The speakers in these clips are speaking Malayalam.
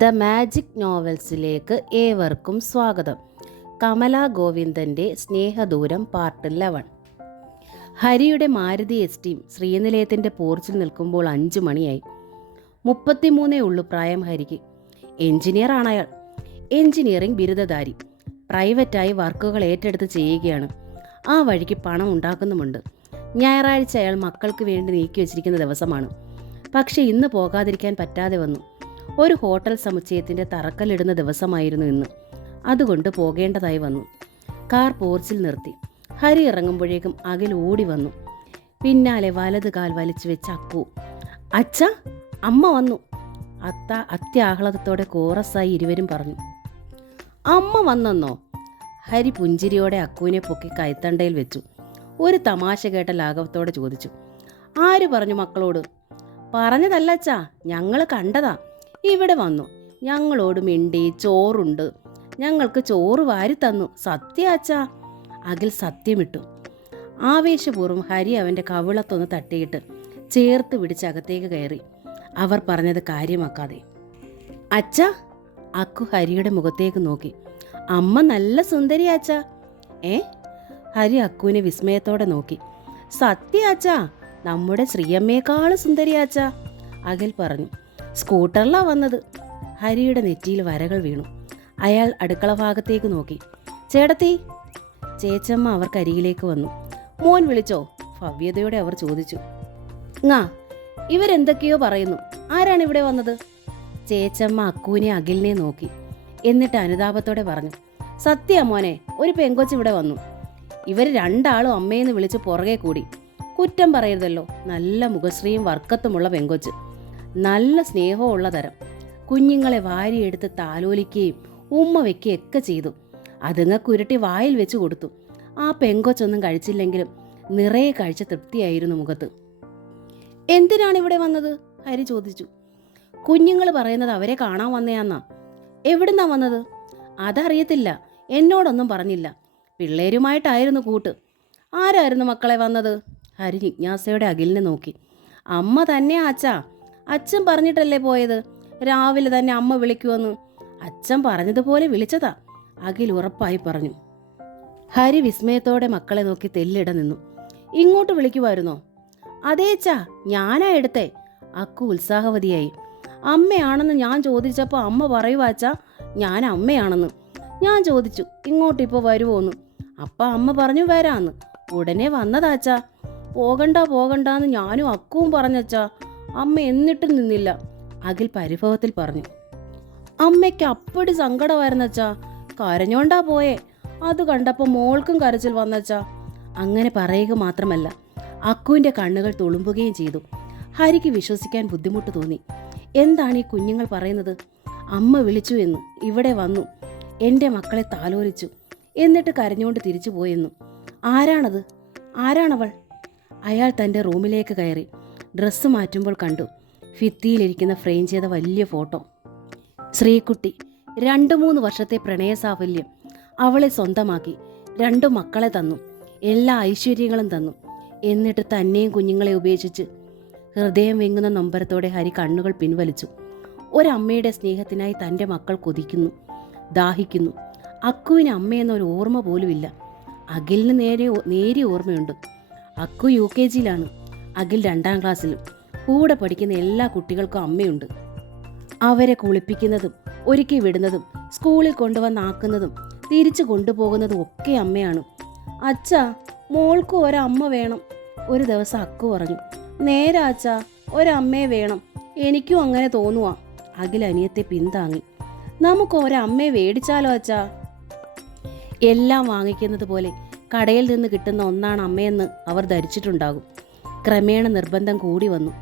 ദ മാജിക് നോവൽസിലേക്ക് ഏവർക്കും സ്വാഗതം. കമല ഗോവിന്ദൻ്റെ സ്നേഹദൂരം പാർട്ട് 11. ഹരിയുടെ മാരുതി എസ്റ്റീം ശ്രീനിലയത്തിൻ്റെ പോർച്ചിൽ നിൽക്കുമ്പോൾ 5 മണിയായി. 33 ഉള്ളു പ്രായം ഹരിക്ക്. എഞ്ചിനീയർ ആണയാൾ. എഞ്ചിനീയറിംഗ് ബിരുദധാരി. പ്രൈവറ്റായി വർക്കുകൾ ഏറ്റെടുത്ത് ചെയ്യുകയാണ്. ആ വഴിക്ക് പണം ഉണ്ടാക്കുന്നുമുണ്ട്. ഞായറാഴ്ച അയാൾ മക്കൾക്ക് വേണ്ടി നീക്കി വച്ചിരിക്കുന്ന ദിവസമാണ്. പക്ഷെ ഇന്ന് പോകാതിരിക്കാൻ പറ്റാതെ വന്നു. ഒരു ഹോട്ടൽ സമുച്ചയത്തിൻ്റെ തറക്കല്ലിടുന്ന ദിവസമായിരുന്നു ഇന്ന്. അതുകൊണ്ട് പോകേണ്ടതായി വന്നു. കാർ പോർച്ചിൽ നിർത്തി. ഹരി ഇറങ്ങുമ്പോഴേക്കും അഖിൽ ഓടി വന്നു. പിന്നാലെ വലത് കാൽ വലിച്ചു വെച്ച് അക്കു. അച്ഛ, അമ്മ വന്നു. അത്യാഹ്ലാദത്തോടെ കോറസായി ഇരുവരും പറഞ്ഞു. അമ്മ വന്നെന്നോ? ഹരി പുഞ്ചിരിയോടെ അക്കുവിനെ പൊക്കി കൈത്തണ്ടയിൽ വെച്ചു. ഒരു തമാശ കേട്ട ലാഘവത്തോടെ ചോദിച്ചു. ആര് പറഞ്ഞു മക്കളോട്? പറഞ്ഞതല്ലച്ചാ, ഞങ്ങൾ കണ്ടതാ. ഇവിടെ വന്നു, ഞങ്ങളോട് മിണ്ടി. ചോറുണ്ട്, ഞങ്ങൾക്ക് ചോറ് വാരി തന്നു. സത്യാച്ചാ. അഖിൽ സത്യമിട്ടു. ആവേശപൂർവ്വം ഹരി അവൻ്റെ കവിളത്തൊന്ന് തട്ടിയിട്ട് ചേർത്ത് പിടിച്ച് അകത്തേക്ക് കയറി. അവർ പറഞ്ഞത് കാര്യമാക്കാതെ. അച്ഛാ. അക്കു ഹരിയുടെ മുഖത്തേക്ക് നോക്കി. അമ്മ നല്ല സുന്ദരിയാച്ചാ. ഹരി അക്കുവിനെ വിസ്മയത്തോടെ നോക്കി. സത്യാച്ചാ, നമ്മുടെ ശ്രീയമ്മയെക്കാളും സുന്ദരിയാച്ചാ, അഖിൽ പറഞ്ഞു. സ്കൂട്ടറിലാ വന്നത്. ഹരിയുടെ നെറ്റിയിൽ വരകൾ വീണു. അയാൾ അടുക്കള ഭാഗത്തേക്ക് നോക്കി. ചേട്ടത്തി. ചേച്ചമ്മ അവർക്കരികിലേക്ക് വന്നു. മോൻ വിളിച്ചോ? ഭവ്യതയോടെ അവർ ചോദിച്ചു. ഇവരെന്തൊക്കെയോ പറയുന്നു. ആരാണ് ഇവിടെ വന്നത്? ചേച്ചമ്മ അക്കുവിനെ അഖിലിനെ നോക്കി. എന്നിട്ട് അനുതാപത്തോടെ പറഞ്ഞു. സത്യ മോനെ, ഒരു പെങ്കൊച്ച് ഇവിടെ വന്നു. ഇവർ രണ്ടാളും അമ്മയെന്ന് വിളിച്ച് പുറകെ കൂടി. കുറ്റം പറയരുതല്ലോ. നല്ല മുഖശ്രീയും വർക്കത്തുമുള്ള പെങ്കൊച്ച്. നല്ല സ്നേഹമുള്ള തരം. കുഞ്ഞുങ്ങളെ വാരിയെടുത്ത് താലോലിക്കുകയും ഉമ്മ വയ്ക്കുകയൊക്കെ ചെയ്തു. അതുങ്ങൾക്ക് ഉരുട്ടി വായിൽ വെച്ച് കൊടുത്തു. ആ പെങ്കൊച്ചൊന്നും കഴിച്ചില്ലെങ്കിലും നിറയെ കഴിച്ച തൃപ്തിയായിരുന്നു മുഖത്ത്. എന്തിനാണ് ഇവിടെ വന്നത്? ഹരി ചോദിച്ചു. കുഞ്ഞുങ്ങൾ പറയുന്നത് അവരെ കാണാൻ വന്നയാന്നാ. എവിടുന്നാ വന്നത്? അതറിയത്തില്ല, എന്നോടൊന്നും പറഞ്ഞില്ല. പിള്ളേരുമായിട്ടായിരുന്നു കൂട്ട്. ആരായിരുന്നു മക്കളെ വന്നത്? ഹരി ജിജ്ഞാസയോടെ അഖിലിനെ നോക്കി. അമ്മ തന്നെയാ അച്ഛാ. അച്ഛൻ പറഞ്ഞിട്ടല്ലേ പോയത്? രാവിലെ തന്നെ അമ്മ വിളിക്കുമെന്ന്. അച്ഛൻ പറഞ്ഞതുപോലെ വിളിച്ചതാ, അഖിൽ ഉറപ്പായി പറഞ്ഞു. ഹരി വിസ്മയത്തോടെ മക്കളെ നോക്കി തെല്ലിട നിന്നു. ഇങ്ങോട്ട് വിളിക്കുമായിരുന്നോ? അതേച്ചാ, ഞാനാ എടുത്തേ. അക്കു ഉത്സാഹവതിയായി. അമ്മയാണെന്ന് ഞാൻ ചോദിച്ചപ്പോൾ അമ്മ പറയുവാച്ചാ ഞാൻ അമ്മയാണെന്ന്. ഞാൻ ചോദിച്ചു ഇങ്ങോട്ടിപ്പോൾ വരുമോന്ന്. അപ്പം അമ്മ പറഞ്ഞു വരാന്ന്. ഉടനെ വന്നതാച്ചാ. പോകണ്ടാന്ന് ഞാനും അക്കുവും പറഞ്ഞച്ചാ. അമ്മ എന്നിട്ടും നിന്നില്ല, അഖിൽ പരിഭവത്തിൽ പറഞ്ഞു. അമ്മയ്ക്ക് അപ്പടി സങ്കടമായിരുന്നച്ചാ. കരഞ്ഞോണ്ടാ പോയേ. അത് കണ്ടപ്പോൾ മോൾക്കും കരച്ചിൽ വന്നച്ചാ. അങ്ങനെ പറയുക മാത്രമല്ല, അക്കുവിൻ്റെ കണ്ണുകൾ തുളുമ്പുകയും ചെയ്തു. ഹരിക്ക് വിശ്വസിക്കാൻ ബുദ്ധിമുട്ട് തോന്നി. എന്താണ് ഈ കുഞ്ഞുങ്ങൾ പറയുന്നത്? അമ്മ വിളിച്ചു എന്ന്, ഇവിടെ വന്നു, എൻ്റെ മക്കളെ താലോലിച്ചു, എന്നിട്ട് കരഞ്ഞുകൊണ്ട് തിരിച്ചു പോയെന്നു. ആരാണത്? ആരാണവൾ? അയാൾ തൻ്റെ റൂമിലേക്ക് കയറി. ഡ്രസ്സ് മാറ്റുമ്പോൾ കണ്ടു ഭിത്തിയിലിരിക്കുന്ന ഫ്രെയിം ചെയ്ത വലിയ ഫോട്ടോ. ശ്രീകുട്ടി. 2-3 വർഷത്തെ പ്രണയസാഫല്യം. അവളെ സ്വന്തമാക്കി. 2 മക്കളെ തന്നു. എല്ലാ ഐശ്വര്യങ്ങളും തന്നു. എന്നിട്ട് തന്നെയും കുഞ്ഞുങ്ങളെ ഉപേക്ഷിച്ച്. ഹൃദയം വെങ്ങുന്ന നൊമ്പരത്തോടെ ഹരി കണ്ണുകൾ പിൻവലിച്ചു. ഒരമ്മയുടെ സ്നേഹത്തിനായി തൻ്റെ മക്കൾ കൊതിക്കുന്നു, ദാഹിക്കുന്നു. അക്കുവിന് അമ്മയെന്നൊരു ഓർമ്മ പോലുമില്ല. അഖിലിന് നേരിയ ഓർമ്മയുണ്ട്. അക്കു UKGയിലാണ്, അഖിൽ 2ാം ക്ലാസ്സിലും. കൂടെ പഠിക്കുന്ന എല്ലാ കുട്ടികൾക്കും അമ്മയുണ്ട്. അവരെ കുളിപ്പിക്കുന്നതും ഒരുക്കി വിടുന്നതും സ്കൂളിൽ കൊണ്ടുവന്നാക്കുന്നതും തിരിച്ചു കൊണ്ടുപോകുന്നതും ഒക്കെ അമ്മയാണ്. അച്ഛാ, മോൾക്കും ഒരമ്മ വേണം. ഒരു ദിവസം അക്കു പറഞ്ഞു. നേരെ അച്ഛാ, ഒരമ്മയെ വേണം. എനിക്കും അങ്ങനെ തോന്നുവാ. അഖിൽ അനിയത്തെ പിന്താങ്ങി. നമുക്ക് ഒരമ്മയെ വേടിച്ചാലോ അച്ഛാ? എല്ലാം വാങ്ങിക്കുന്നത് പോലെ കടയിൽ നിന്ന് കിട്ടുന്ന ഒന്നാണ് അമ്മയെന്ന് അവർ ധരിച്ചിട്ടുണ്ടാകും. ക്രമേണ നിർബന്ധം കൂടി വന്നു.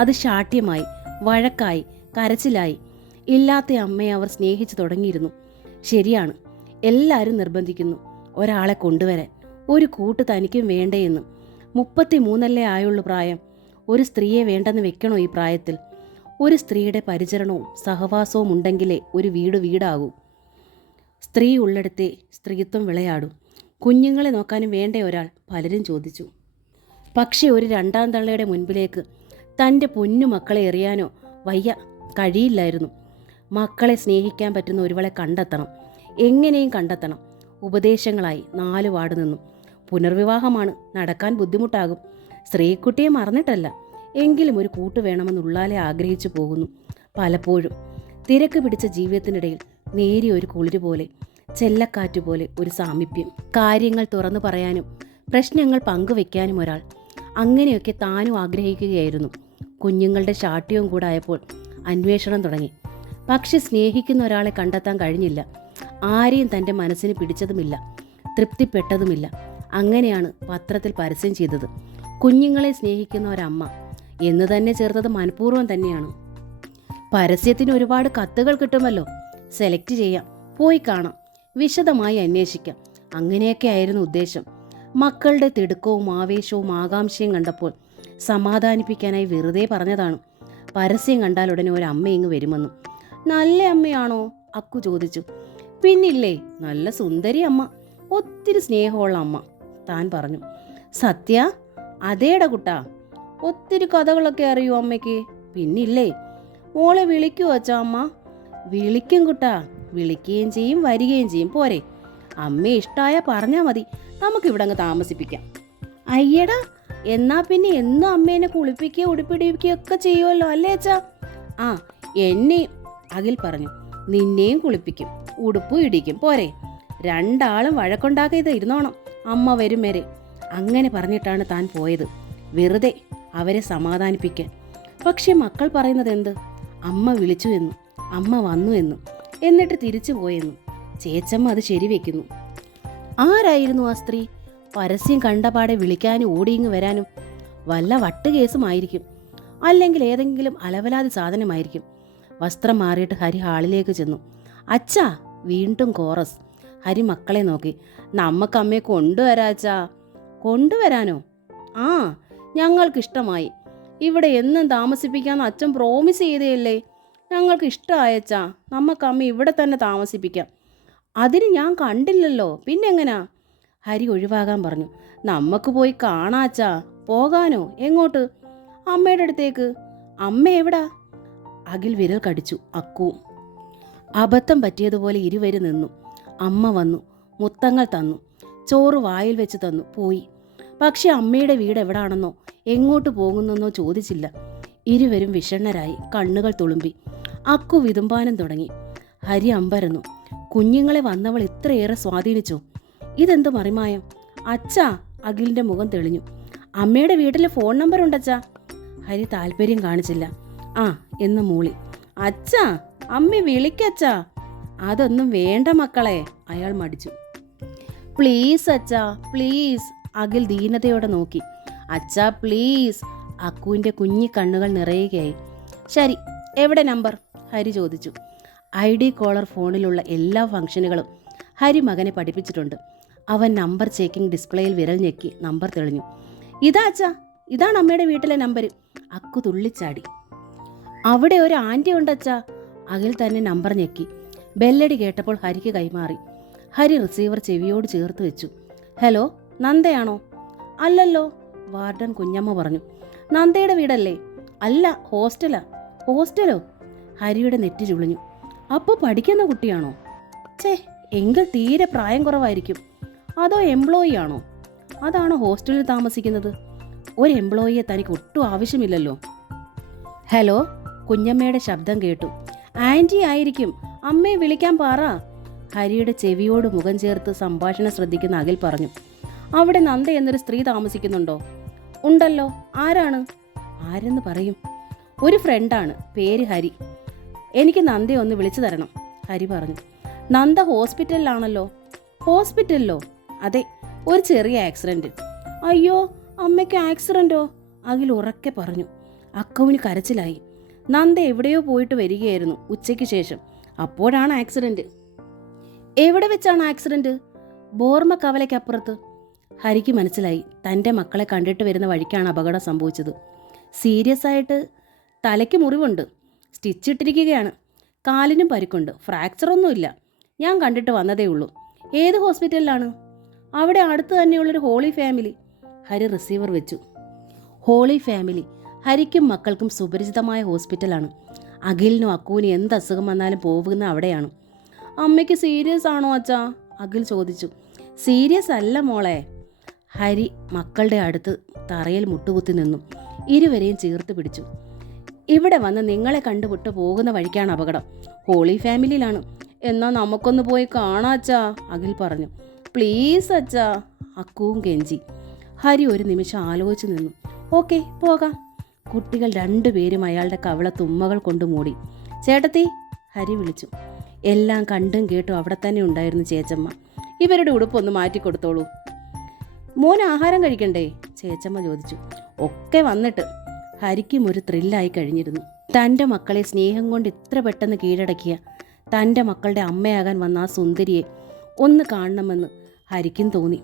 അത് ശാഠ്യമായി, വഴക്കായി, കരച്ചിലായി. ഇല്ലാത്ത അമ്മയെ അവർ സ്നേഹിച്ചു തുടങ്ങിയിരുന്നു. ശരിയാണ്, എല്ലാവരും നിർബന്ധിക്കുന്നു ഒരാളെ കൊണ്ടുവരാൻ. ഒരു കൂട്ട് തനിക്കും വേണ്ടേയെന്ന്. 33 ആയുള്ളൂ പ്രായം. ഒരു സ്ത്രീയെ വേണ്ടെന്ന് വെക്കണോ ഈ പ്രായത്തിൽ? ഒരു സ്ത്രീയുടെ പരിചരണവും സഹവാസവും ഉണ്ടെങ്കിലേ ഒരു വീട് വീടാകൂ. സ്ത്രീ ഉള്ളിടത്തെ സ്ത്രീത്വം വിളയാടൂ. കുഞ്ഞുങ്ങളെ നോക്കാനും വേണ്ടേ ഒരാൾ? പലരും ചോദിച്ചു. പക്ഷെ ഒരു 2ാം തള്ളയുടെ മുൻപിലേക്ക് തൻ്റെ പൊന്നു മക്കളെ എറിയാനോ കഴിയില്ലായിരുന്നു. മക്കളെ സ്നേഹിക്കാൻ പറ്റുന്ന ഒരുവളെ കണ്ടെത്തണം, എങ്ങനെയും കണ്ടെത്തണം. ഉപദേശങ്ങളായി 4 വാർഡ് നിന്നു. പുനർവിവാഹമാണ്, നടക്കാൻ ബുദ്ധിമുട്ടാകും. സ്ത്രീക്കുട്ടിയെ മറന്നിട്ടല്ല, എങ്കിലും ഒരു കൂട്ട് വേണമെന്നുള്ളാലെ ആഗ്രഹിച്ചു പോകുന്നു. പലപ്പോഴും തിരക്ക് പിടിച്ച ജീവിതത്തിനിടയിൽ നേരിയ ഒരു കുളിര് പോലെ, ചെല്ലക്കാറ്റ് പോലെ ഒരു സാമീപ്യം. കാര്യങ്ങൾ തുറന്നു പറയാനും പ്രശ്നങ്ങൾ പങ്കുവെക്കാനും ഒരാൾ. അങ്ങനെയൊക്കെ താനും ആഗ്രഹിക്കുകയായിരുന്നു. കുഞ്ഞുങ്ങളുടെ ശാഠ്യവും കൂടെ ആയപ്പോൾ അന്വേഷണം തുടങ്ങി. പക്ഷെ സ്നേഹിക്കുന്ന ഒരാളെ കണ്ടെത്താൻ കഴിഞ്ഞില്ല. ആരെയും തൻ്റെ മനസ്സിന് പിടിച്ചതുമില്ല, തൃപ്തിപ്പെട്ടതുമില്ല. അങ്ങനെയാണ് പത്രത്തിൽ പരസ്യം ചെയ്തത്. കുഞ്ഞുങ്ങളെ സ്നേഹിക്കുന്ന ഒരമ്മ എന്ന് തന്നെ ചേർത്തത് മനഃപൂർവ്വം തന്നെയാണ്. പരസ്യത്തിന് ഒരുപാട് കത്തുകൾ കിട്ടുമല്ലോ, സെലക്ട് ചെയ്യാം, പോയി കാണാം, വിശദമായി അന്വേഷിക്കാം. അങ്ങനെയൊക്കെ ആയിരുന്നു ഉദ്ദേശം. മക്കളുടെ തിടുക്കവും ആവേശവും ആകാംക്ഷയും കണ്ടപ്പോൾ സമാധാനിപ്പിക്കാനായി വെറുതെ പറഞ്ഞതാണ്. പരസ്യം കണ്ടാൽ ഉടനെ ഒരു അമ്മ ഇങ്ങ് വരുമെന്നും. നല്ല അമ്മയാണോ? അക്കു ചോദിച്ചു. പിന്നില്ലേ, നല്ല സുന്ദരി അമ്മ, ഒത്തിരി സ്നേഹമുള്ള അമ്മ, താൻ പറഞ്ഞു. സത്യ? അതേടാ കുട്ടാ, ഒത്തിരി കഥകളൊക്കെ അറിയൂ അമ്മയ്ക്ക്. പിന്നില്ലേ, മോളെ വിളിക്കുവോ അച്ഛാ അമ്മ? വിളിക്കും കുട്ടാ, വിളിക്കുകയും ചെയ്യും വരികയും ചെയ്യും. പോരെ, അമ്മയെ ഇഷ്ടമായ പറഞ്ഞാൽ മതി, നമുക്കിവിടെ അങ്ങ് താമസിപ്പിക്കാം. അയ്യടാ, എന്നാ പിന്നെ എന്നും അമ്മേനെ കുളിപ്പിക്കുകയോ ഉടുപ്പിടിപ്പിക്കുകയോ ഒക്കെ ചെയ്യുമല്ലോ അല്ലേ അച്ഛാ? ആ, എന്നെയും, അഖിൽ പറഞ്ഞു. നിന്നെയും കുളിപ്പിക്കും, ഉടുപ്പും ഇടിക്കും. പോരെ, രണ്ടാളും വഴക്കുണ്ടാക്കിയത് ഇരുന്നോണം, അമ്മ വരും വരെ. അങ്ങനെ പറഞ്ഞിട്ടാണ് താൻ പോയത്, വെറുതെ അവരെ സമാധാനിപ്പിക്കാൻ. പക്ഷെ മക്കൾ പറയുന്നത് എന്ത്? അമ്മ വിളിച്ചു എന്നും അമ്മ വന്നു എന്നും, എന്നിട്ട് തിരിച്ചു പോയെന്നും. ചേച്ചമ്മ അത് ശരിവെക്കുന്നു. ആരായിരുന്നു ആ സ്ത്രീ? പരസ്യം കണ്ടപാടെ വിളിക്കാനും ഓടിയിങ്ങ് വരാനും? വല്ല വട്ടുകേസുമായിരിക്കും, അല്ലെങ്കിൽ ഏതെങ്കിലും അലവലാതി സാധനമായിരിക്കും. വസ്ത്രം മാറിയിട്ട് ഹരി ഹാളിലേക്ക് ചെന്നു. അച്ഛാ, വീണ്ടും കോറസ്. ഹരി മക്കളെ നോക്കി. നമ്മക്ക് അമ്മയെ കൊണ്ടുവരാച്ചാ. കൊണ്ടുവരാനോ? ആ, ഞങ്ങൾക്കിഷ്ടമായി. ഇവിടെ എന്നും താമസിപ്പിക്കാമെന്ന് അച്ഛൻ പ്രോമിസ് ചെയ്തേയല്ലേ. ഞങ്ങൾക്ക് ഇഷ്ടമായച്ചാ, നമുക്ക് അമ്മ ഇവിടെ തന്നെ താമസിപ്പിക്കാം. അതിന് ഞാൻ കണ്ടില്ലല്ലോ, പിന്നെങ്ങനാ? ഹരി ഒഴിവാകാൻ പറഞ്ഞു. നമുക്ക് പോയി കാണാച്ചാ. പോകാനോ? എങ്ങോട്ട്? അമ്മയുടെ അടുത്തേക്ക്. അമ്മ എവിടാ? അഖിൽ വിരൽ കടിച്ചു. അക്കുവും. അബദ്ധം പറ്റിയതുപോലെ ഇരുവരും നിന്നു. അമ്മ വന്നു, മുത്തങ്ങൾ തന്നു, ചോറ് വായിൽ വെച്ച് തന്നു, പോയി. പക്ഷെ അമ്മയുടെ വീട് എവിടാണെന്നോ എങ്ങോട്ട് പോകുന്നെന്നോ ചോദിച്ചില്ല. ഇരുവരും വിഷണ്ണരായി, കണ്ണുകൾ തുളുമ്പി. അക്കു വിതുമ്പാനം തുടങ്ങി. ഹരി അമ്പരന്നു. കുഞ്ഞുങ്ങളെ വന്നവൾ ഇത്രയേറെ സ്വാധീനിച്ചോ? ഇതെന്ത് മറിമായം? അച്ഛാ, അഖിലിന്റെ മുഖം തെളിഞ്ഞു. അമ്മയുടെ വീട്ടിലെ ഫോൺ നമ്പർ ഉണ്ടച്ചാ. ഹരി താല്പര്യം കാണിച്ചില്ല. ആ എന്ന് മൂളി. അച്ഛാ, അമ്മ വിളിക്കച്ചാ. അതൊന്നും വേണ്ട മക്കളെ, അയാൾ മടിച്ചു. പ്ലീസ് അച്ഛാ, പ്ലീസ്. അഖിൽ ദീനതയോടെ നോക്കി. അച്ഛാ പ്ലീസ്. അക്കുവിൻ്റെ കുഞ്ഞി കണ്ണുകൾ നിറയുകയായി. ശരി, എവിടെ നമ്പർ? ഹരി ചോദിച്ചു. ID കോളർ ഫോണിലുള്ള എല്ലാ ഫംഗ്ഷനുകളും ഹരി മകനെ പഠിപ്പിച്ചിട്ടുണ്ട്. അവൻ നമ്പർ ചെക്കിംഗ് ഡിസ്പ്ലേയിൽ വിരൽ ഞെക്കി നമ്പർ തെളിഞ്ഞു. ഇതാ അച്ഛാ, ഇതാണ് അമ്മയുടെ വീട്ടിലെ നമ്പർ. അക്കു തുള്ളിച്ചാടി. അവിടെ ഒരു ആൻറ്റി ഉണ്ടച്ചാ. അഖിൽ തന്നെ നമ്പർ ഞെക്കി. ബെല്ലടി കേട്ടപ്പോൾ ഹരിക്ക് കൈമാറി. ഹരി റിസീവർ ചെവിയോട് ചേർത്ത് വെച്ചു. ഹലോ, നന്ദയാണോ? അല്ലല്ലോ, വാർഡൻ കുഞ്ഞമ്മ പറഞ്ഞു. നന്ദയുടെ വീടല്ലേ? അല്ല, ഹോസ്റ്റലാ. ഹോസ്റ്റലോ? ഹരിയുടെ നെറ്റി ചുളിഞ്ഞു. അപ്പോൾ പഠിക്കുന്ന കുട്ടിയാണോ? ഛേ, എങ്കിൽ തീരെ പ്രായം കുറവായിരിക്കും. അതോ എംപ്ലോയി ആണോ? അതാണോ ഹോസ്റ്റലിൽ താമസിക്കുന്നത്? ഒരു എംപ്ലോയിയെ തനിക്ക് ഒട്ടും ആവശ്യമില്ലല്ലോ. ഹലോ, കുഞ്ഞമ്മയുടെ ശബ്ദം കേട്ടു. ആൻറ്റി ആയിരിക്കും, അമ്മയെ വിളിക്കാൻ പറ. ഹരിയുടെ ചെവിയോട് മുഖം ചേർത്ത് സംഭാഷണം ശ്രദ്ധിക്കുന്ന അഖിൽ പറഞ്ഞു. അവിടെ നന്ദ എന്നൊരു സ്ത്രീ താമസിക്കുന്നുണ്ടോ? ഉണ്ടല്ലോ. ആരാണ്? ആരെന്ന് പറയും? ഒരു ഫ്രണ്ടാണ്, പേര് ഹരി. എനിക്ക് നന്ദയെ ഒന്ന് വിളിച്ചു തരണം, ഹരി പറഞ്ഞു. നന്ദ ഹോസ്പിറ്റലിലാണല്ലോ. ഹോസ്പിറ്റലിലോ? അതെ, ഒരു ചെറിയ ആക്സിഡൻറ്റ്. അയ്യോ, അമ്മയ്ക്ക് ആക്സിഡൻറ്റോ? അഖിൽ ഉറക്കെ പറഞ്ഞു. അക്കവിന് കരച്ചിലായി. നന്ദ എവിടെയോ പോയിട്ട് വരികയായിരുന്നു ഉച്ചയ്ക്ക് ശേഷം. അപ്പോഴാണ് ആക്സിഡൻറ്റ്. എവിടെ വെച്ചാണ് ആക്സിഡൻറ്റ്? ബോർമ കവലയ്ക്കപ്പുറത്ത്. ഹരിക്ക് മനസ്സിലായി, തൻ്റെ മക്കളെ കണ്ടിട്ട് വരുന്ന വഴിക്കാണ് അപകടം സംഭവിച്ചത്. സീരിയസ് ആയിട്ട് തലയ്ക്ക് മുറിവുണ്ട്, സ്റ്റിച്ച് ഇട്ടിരിക്കുകയാണ്. കാലിനും പരിക്കുണ്ട്, ഫ്രാക്ചറൊന്നുമില്ല. ഞാൻ കണ്ടിട്ട് വന്നതേ ഉള്ളൂ. ഏത് ഹോസ്പിറ്റലിലാണ്? അവിടെ അടുത്ത് തന്നെയുള്ളൊരു ഹോളി ഫാമിലി. ഹരി റിസീവർ വെച്ചു. ഹോളി ഫാമിലി ഹരിക്കും മക്കൾക്കും സുപരിചിതമായ ഹോസ്പിറ്റലാണ്. അഖിലിനും അക്കൂനും എന്ത് അസുഖം വന്നാലും പോകുന്ന അവിടെയാണ്. അമ്മയ്ക്ക് സീരിയസ് ആണോ അച്ഛാ? അഖിൽ ചോദിച്ചു. സീരിയസ് അല്ല മോളെ. ഹരി മക്കളുടെ അടുത്ത് തറയിൽ മുട്ടുകുത്തി നിന്നു. ഇരുവരെയും ചേർത്ത് പിടിച്ചു. ഇവിടെ വന്ന് നിങ്ങളെ കണ്ടുവിട്ട് പോകുന്ന വഴിക്കാണ് അപകടം. ഹോളി ഫാമിലിയിലാണ്. എന്നാൽ നമുക്കൊന്ന് പോയി കാണാം അച്ഛാ, അഖിൽ പറഞ്ഞു. പ്ലീസ് അച്ഛാ, അക്കുവും കെഞ്ചി. ഹരി ഒരു നിമിഷം ആലോചിച്ച് നിന്നു. ഓക്കെ, പോകാം. കുട്ടികൾ രണ്ടുപേരും അയാളുടെ കവിളത്ത് ഉമ്മകൾ കൊണ്ട് മൂടി. ചേട്ടത്തി, ഹരി വിളിച്ചു. എല്ലാം കണ്ടും കേട്ടും അവിടെ തന്നെ ഉണ്ടായിരുന്നു ചേച്ചമ്മ. ഇവരുടെ ഉടുപ്പൊന്ന് മാറ്റിക്കൊടുത്തോളൂ. മോൻ ആഹാരം കഴിക്കണ്ടേ? ചേച്ചമ്മ ചോദിച്ചു. ഒക്കെ വന്നിട്ട്. ഹരിക്കും ഒരു ത്രില്ലായി കഴിഞ്ഞിരുന്നു. തൻ്റെ മക്കളെ സ്നേഹം കൊണ്ട് ഇത്ര പെട്ടെന്ന് കീഴടക്കിയ തൻ്റെ മക്കളുടെ അമ്മയാകാൻ വന്ന ആ സുന്ദരിയെ ഒന്ന് കാണണമെന്ന് ഹരിക്കും തോന്നി.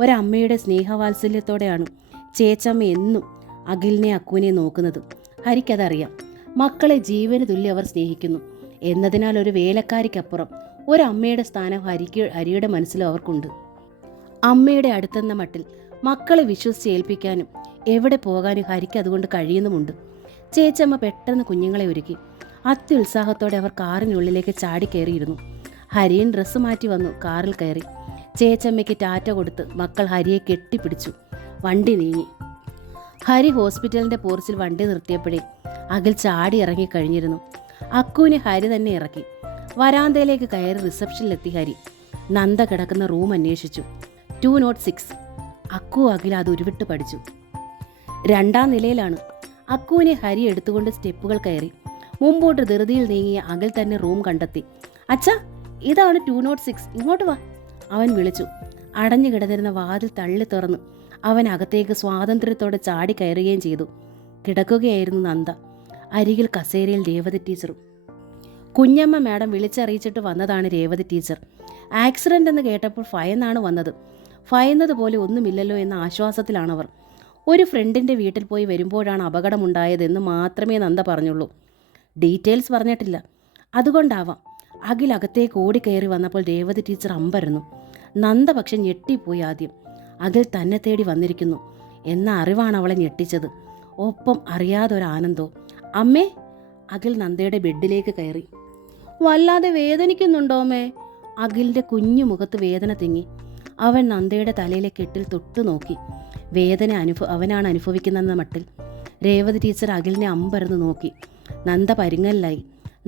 ഒരമ്മയുടെ സ്നേഹവാത്സല്യത്തോടെയാണ് ചേച്ചമ്മ എന്നും അഖിലിനെ അക്കുവിനെ നോക്കുന്നത്. ഹരിക്കതറിയാം. മക്കളെ ജീവന് തുല്യം അവർ സ്നേഹിക്കുന്നു എന്നതിനാൽ ഒരു വേലക്കാരിക്കപ്പുറം ഒരമ്മയുടെ സ്ഥാനം ഹരിയുടെ മനസ്സിലും അവർക്കുണ്ട്. അമ്മയുടെ അടുത്തെന്ന മട്ടിൽ മക്കളെ വിശ്വസിച്ച് ഏൽപ്പിക്കാനും എവിടെ പോകാനും ഹരിക്ക് അതുകൊണ്ട് കഴിയുന്നുമുണ്ട്. ചേച്ചമ്മ പെട്ടെന്ന് കുഞ്ഞുങ്ങളെ ഒരുക്കി. അത്യുത്സാഹത്തോടെ അവർ കാറിനുള്ളിലേക്ക് ചാടിക്കയറിയിരുന്നു. ഹരിയൻ ഡ്രസ്സ് മാറ്റി വന്നു കാറിൽ കയറി. ചേച്ചമ്മയ്ക്ക് ടാറ്റ കൊടുത്ത് മക്കൾ ഹരിയെ കെട്ടിപ്പിടിച്ചു. വണ്ടി നീങ്ങി. ഹരി ഹോസ്പിറ്റലിൻ്റെ പോർച്ചിൽ വണ്ടി നിർത്തിയപ്പോഴേ അഖിൽ ചാടി ഇറങ്ങിക്കഴിഞ്ഞിരുന്നു. അക്കുവിനെ ഹരി തന്നെ ഇറക്കി. വരാന്തയിലേക്ക് കയറി റിസപ്ഷനിലെത്തി ഹരി. നന്ദ കിടക്കുന്ന റൂം അന്വേഷിച്ചു. 206. അക്കു അഖിൽ അത് ഉരുവിട്ട് പഠിച്ചു. 2ാം നിലയിലാണ്. അക്കുവിനെ ഹരി എടുത്തുകൊണ്ട് സ്റ്റെപ്പുകൾ കയറി. മുമ്പോട്ട് ധൃതിയിൽ നീങ്ങിയ അഖിൽ തന്നെ റൂം കണ്ടെത്തി. അച്ഛാ, ഇതാണ് 206, ഇങ്ങോട്ട് വാ, അവൻ വിളിച്ചു. അടഞ്ഞു കിടന്നിരുന്ന വാതിൽ തള്ളി തുറന്ന് അവൻ അകത്തേക്ക് സ്വാതന്ത്ര്യത്തോടെ ചാടി കയറുകയും ചെയ്തു. കിടക്കുകയായിരുന്നു നന്ദ. അരികിൽ കസേരയിൽ രേവതി ടീച്ചറും. കുഞ്ഞമ്മ മാഡം വിളിച്ചറിയിച്ചിട്ട് വന്നതാണ് രേവതി ടീച്ചർ. ആക്സിഡൻ്റ് എന്ന് കേട്ടപ്പോൾ ഭയന്നാണ് വന്നത്. ഭയന്നതുപോലെ ഒന്നുമില്ലല്ലോ എന്ന ആശ്വാസത്തിലാണവർ. ഒരു ഫ്രണ്ടിൻ്റെ വീട്ടിൽ പോയി വരുമ്പോഴാണ് അപകടമുണ്ടായതെന്ന് മാത്രമേ നന്ദ പറഞ്ഞുള്ളൂ. ഡീറ്റെയിൽസ് പറഞ്ഞിട്ടില്ല. അതുകൊണ്ടാവാം അഖിൽ അകത്തേക്ക് ഓടിക്കയറി വന്നപ്പോൾ രേവതി ടീച്ചർ അമ്പരന്നു. നന്ദ പക്ഷെ ഞെട്ടിപ്പോയി. ആദ്യം അഖിൽ തന്നെ തേടി വന്നിരിക്കുന്നു എന്ന അറിവാണ് അവളെ ഞെട്ടിച്ചത്. ഒപ്പം അറിയാതൊരാനന്ദോ. അമ്മേ, അഖിൽ നന്ദയുടെ ബെഡിലേക്ക് കയറി. വല്ലാതെ വേദനിക്കുന്നുണ്ടോമേ? അഖിലിൻ്റെ കുഞ്ഞു മുഖത്ത് വേദന തിങ്ങി. അവൻ നന്ദയുടെ തലയിലെ കെട്ടിൽ തൊട്ടു നോക്കി. വേദന അവനാണ് അനുഭവിക്കുന്നതെന്ന മട്ടിൽ. രേവതി ടീച്ചർ അഖിലിനെ അമ്പരന്ന് നോക്കി. നന്ദ പരിങ്ങലിലായി.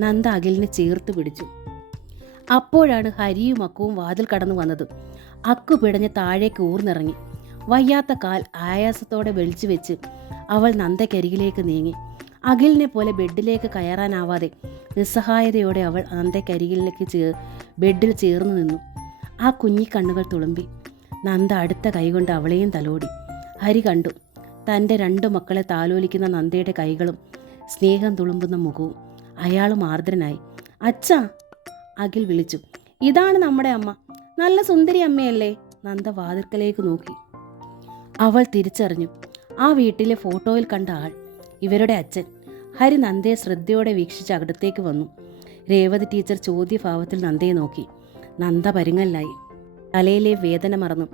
നന്ദ അഖിലിനെ ചേർത്ത് പിടിച്ചു. അപ്പോഴാണ് ഹരിയും അക്കുവും വാതിൽ കടന്നു വന്നത്. അക്കു പിടഞ്ഞ് താഴേക്ക് ഊർന്നിറങ്ങി. വയ്യാത്ത കാൽ ആയാസത്തോടെ വലിച്ചു വെച്ച് അവൾ നന്ദക്കരികിലേക്ക് നീങ്ങി. അഖിലിനെ പോലെ ബെഡിലേക്ക് കയറാനാവാതെ നിസ്സഹായതയോടെ അവൾ നന്ദക്കരികിലേക്ക് ബെഡിൽ ചേർന്ന് നിന്നു. ആ കുഞ്ഞിക്കണ്ണുകൾ തുളുമ്പി. നന്ദ അടുത്ത കൈകൊണ്ട് അവളെയും തലോടി. ഹരി കണ്ടു തൻ്റെ 2 മക്കളെ താലോലിക്കുന്ന നന്ദയുടെ കൈകളും സ്നേഹം തുളുമ്പുന്ന മുഖവും. അയാളും ആർദ്രനായി. അച്ഛാ, അഖിൽ വിളിച്ചു. ഇതാണ് നമ്മുടെ അമ്മ. നല്ല സുന്ദരി അമ്മയല്ലേ? നന്ദ വാതിൽക്കലേക്ക് നോക്കി. അവൾ തിരിച്ചറിഞ്ഞു. ആ വീട്ടിലെ ഫോട്ടോയിൽ കണ്ട ആൾ ഇവരുടെ അച്ഛൻ. ഹരി നന്ദയെ ശ്രദ്ധയോടെ വീക്ഷിച്ച് അകത്തേക്ക് വന്നു. രേവതി ടീച്ചർ ചോദ്യഭാവത്തിൽ നന്ദയെ നോക്കി. നന്ദ പരിങ്ങലിലായി. തലയിലെ വേദന മറന്നു.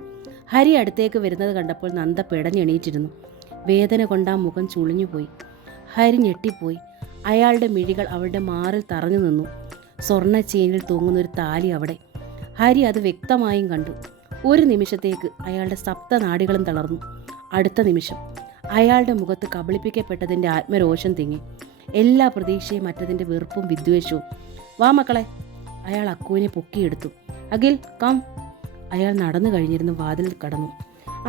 ഹരി അടുത്തേക്ക് വരുന്നത് കണ്ടപ്പോൾ നന്ദ പിടഞ്ഞെണീറ്റിരുന്നു. വേദന കൊണ്ട് ആ മുഖം ചുളിഞ്ഞുപോയി. ഹരി ഞെട്ടിപ്പോയി. അയാളുടെ മിഴികൾ അവളുടെ മാറിൽ തറഞ്ഞു നിന്നു. സ്വർണ്ണ ചെയിനിൽ തൂങ്ങുന്നൊരു താലി അവിടെ. ഹരി അത് വ്യക്തമായും കണ്ടു. ഒരു നിമിഷത്തേക്ക് അയാളുടെ സപ്തനാഡികളും തളർന്നു. അടുത്ത നിമിഷം അയാളുടെ മുഖത്ത് കബളിപ്പിക്കപ്പെട്ടതിൻ്റെ ആത്മരോഷം തിങ്ങി. എല്ലാ പ്രതീക്ഷയും മറ്റതിൻ്റെ വെറുപ്പും വിദ്വേഷവും. വാ മക്കളെ. അയാൾ അക്കുവിനെ പൊക്കിയെടുത്തു. അഖിൽ കം. അയാൾ നടന്നു കഴിഞ്ഞിരുന്നു വാതിൽ കടന്നു.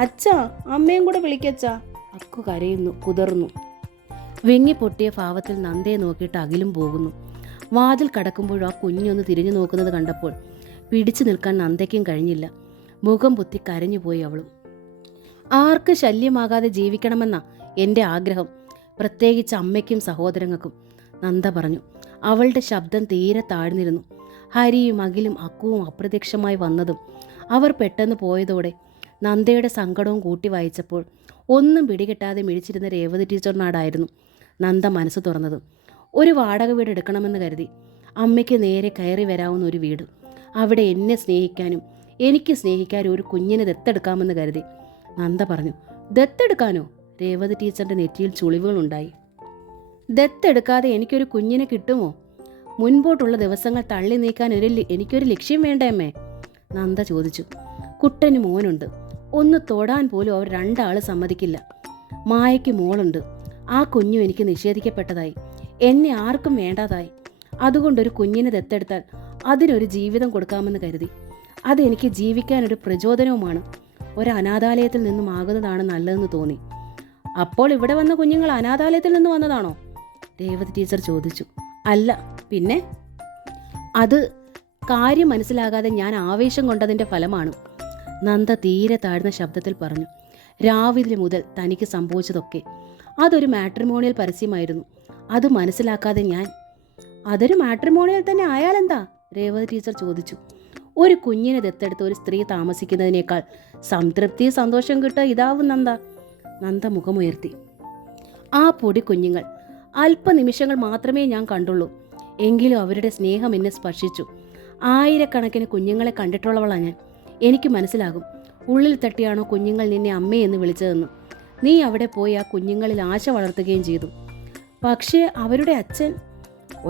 അച്ഛാ, അമ്മയും കൂടെ വിളിക്കച്ചാ. അക്കു കരയുന്നു, കുതറുന്നു. വെങ്ങിപ്പൊട്ടിയ ഭാവത്തിൽ നന്ദയെ നോക്കിയിട്ട് അഖിലും പോകുന്നു. വാതിൽ കടക്കുമ്പോഴും ആ കുഞ്ഞൊന്ന് തിരിഞ്ഞു നോക്കുന്നത് കണ്ടപ്പോൾ പിടിച്ചു നിൽക്കാൻ നന്ദയ്ക്കും കഴിഞ്ഞില്ല. മുഖം പൊത്തി കരഞ്ഞുപോയി അവളും. ആർക്ക് ശല്യമാകാതെ ജീവിക്കണമെന്നാ എൻ്റെ ആഗ്രഹം, പ്രത്യേകിച്ച് അമ്മയ്ക്കും സഹോദരങ്ങൾക്കും, നന്ദ പറഞ്ഞു. അവളുടെ ശബ്ദം തീരെ താഴ്ന്നിരുന്നു. ഹരിയും അഖിലും അക്കുവും അപ്രത്യക്ഷമായി വന്നതും അവർ പെട്ടെന്ന് പോയതോടെ നന്ദയുടെ സങ്കടവും കൂട്ടി വായിച്ചപ്പോൾ ഒന്നും പിടികിട്ടാതെ മിഴിച്ചിരുന്ന രേവതി ടീച്ചറിനോടായിരുന്നു നന്ദ മനസ്സ് തുറന്നത്. ഒരു വാടക വീട് എടുക്കണമെന്ന് കരുതി. അമ്മയ്ക്ക് നേരെ കയറി വരാവുന്ന ഒരു വീട്. അവിടെ എന്നെ സ്നേഹിക്കാനും എനിക്ക് സ്നേഹിക്കാനും ഒരു കുഞ്ഞിനെ ദത്തെടുക്കാമെന്ന് കരുതി. നന്ദ പറഞ്ഞു. ദത്തെടുക്കാനോ? രേവതി ടീച്ചറിൻ്റെ നെറ്റിയിൽ ചുളിവുകളുണ്ടായി. ദത്തെടുക്കാതെ എനിക്കൊരു കുഞ്ഞിനെ കിട്ടുമോ? മുൻപോട്ടുള്ള ദിവസങ്ങൾ തള്ളി നീക്കാൻ എനിക്കൊരു ലക്ഷ്യം വേണ്ടേ അമ്മേ? നന്ദ ചോദിച്ചു. കുട്ടന് മോനുണ്ട്. ഒന്ന് തൊടാൻ പോലും അവർ രണ്ടാള് സമ്മതിക്കില്ല. മായയ്ക്ക് മോളുണ്ട്. ആ കുഞ്ഞും എനിക്ക് നിഷേധിക്കപ്പെട്ടതായി. എന്നെ ആർക്കും വേണ്ടാതായി. അതുകൊണ്ടൊരു കുഞ്ഞിനെ ദത്തെടുത്താൽ അതിനൊരു ജീവിതം കൊടുക്കാമെന്ന് കരുതി. അതെനിക്ക് ജീവിക്കാനൊരു പ്രചോദനവുമാണ്. ഒരു അനാഥാലയത്തിൽ നിന്നും ആകുന്നതാണ് നല്ലതെന്ന് തോന്നി. അപ്പോൾ ഇവിടെ വന്ന കുഞ്ഞുങ്ങൾ അനാഥാലയത്തിൽ നിന്ന് വന്നതാണോ? രേവതി ടീച്ചർ ചോദിച്ചു. അല്ല, പിന്നെ? അത് കാര്യം മനസ്സിലാകാതെ ഞാൻ ആവേശം കൊണ്ടതിൻ്റെ ഫലമാണ്. നന്ദ തീരെ താഴ്ന്ന ശബ്ദത്തിൽ പറഞ്ഞു. രാവിലെ മുതൽ തനിക്ക് സംഭവിച്ചതൊക്കെ. അതൊരു മാട്രിമോണിയൽ പരസ്യമായിരുന്നു. അത് മനസ്സിലാക്കാതെ ഞാൻ. അതൊരു മാട്രിമോണിയൽ തന്നെ ആയാലെന്താ? രേവതി ടീച്ചർ ചോദിച്ചു. ഒരു കുഞ്ഞിനെ ദത്തെടുത്ത് ഒരു സ്ത്രീ താമസിക്കുന്നതിനേക്കാൾ സംതൃപ്തി സന്തോഷം കിട്ടുക ഇതാവും നന്ദ. നന്ദ മുഖമുയർത്തി. ആ പൊടി കുഞ്ഞുങ്ങൾ അല്പനിമിഷങ്ങൾ മാത്രമേ ഞാൻ കണ്ടുള്ളൂ. എങ്കിലും അവരുടെ സ്നേഹം എന്നെ സ്പർശിച്ചു. ആയിരക്കണക്കിന് കുഞ്ഞുങ്ങളെ കണ്ടിട്ടുള്ളവളാണ് ഞാൻ. എനിക്ക് മനസ്സിലാകും ഉള്ളിൽ തട്ടിയാണോ കുഞ്ഞുങ്ങൾ നിന്നെ അമ്മയെന്ന് വിളിച്ചതെന്ന്. നീ അവിടെ പോയി ആ കുഞ്ഞുങ്ങളിൽ ആശ വളർത്തുകയും ചെയ്തു. പക്ഷേ അവരുടെ അച്ഛൻ.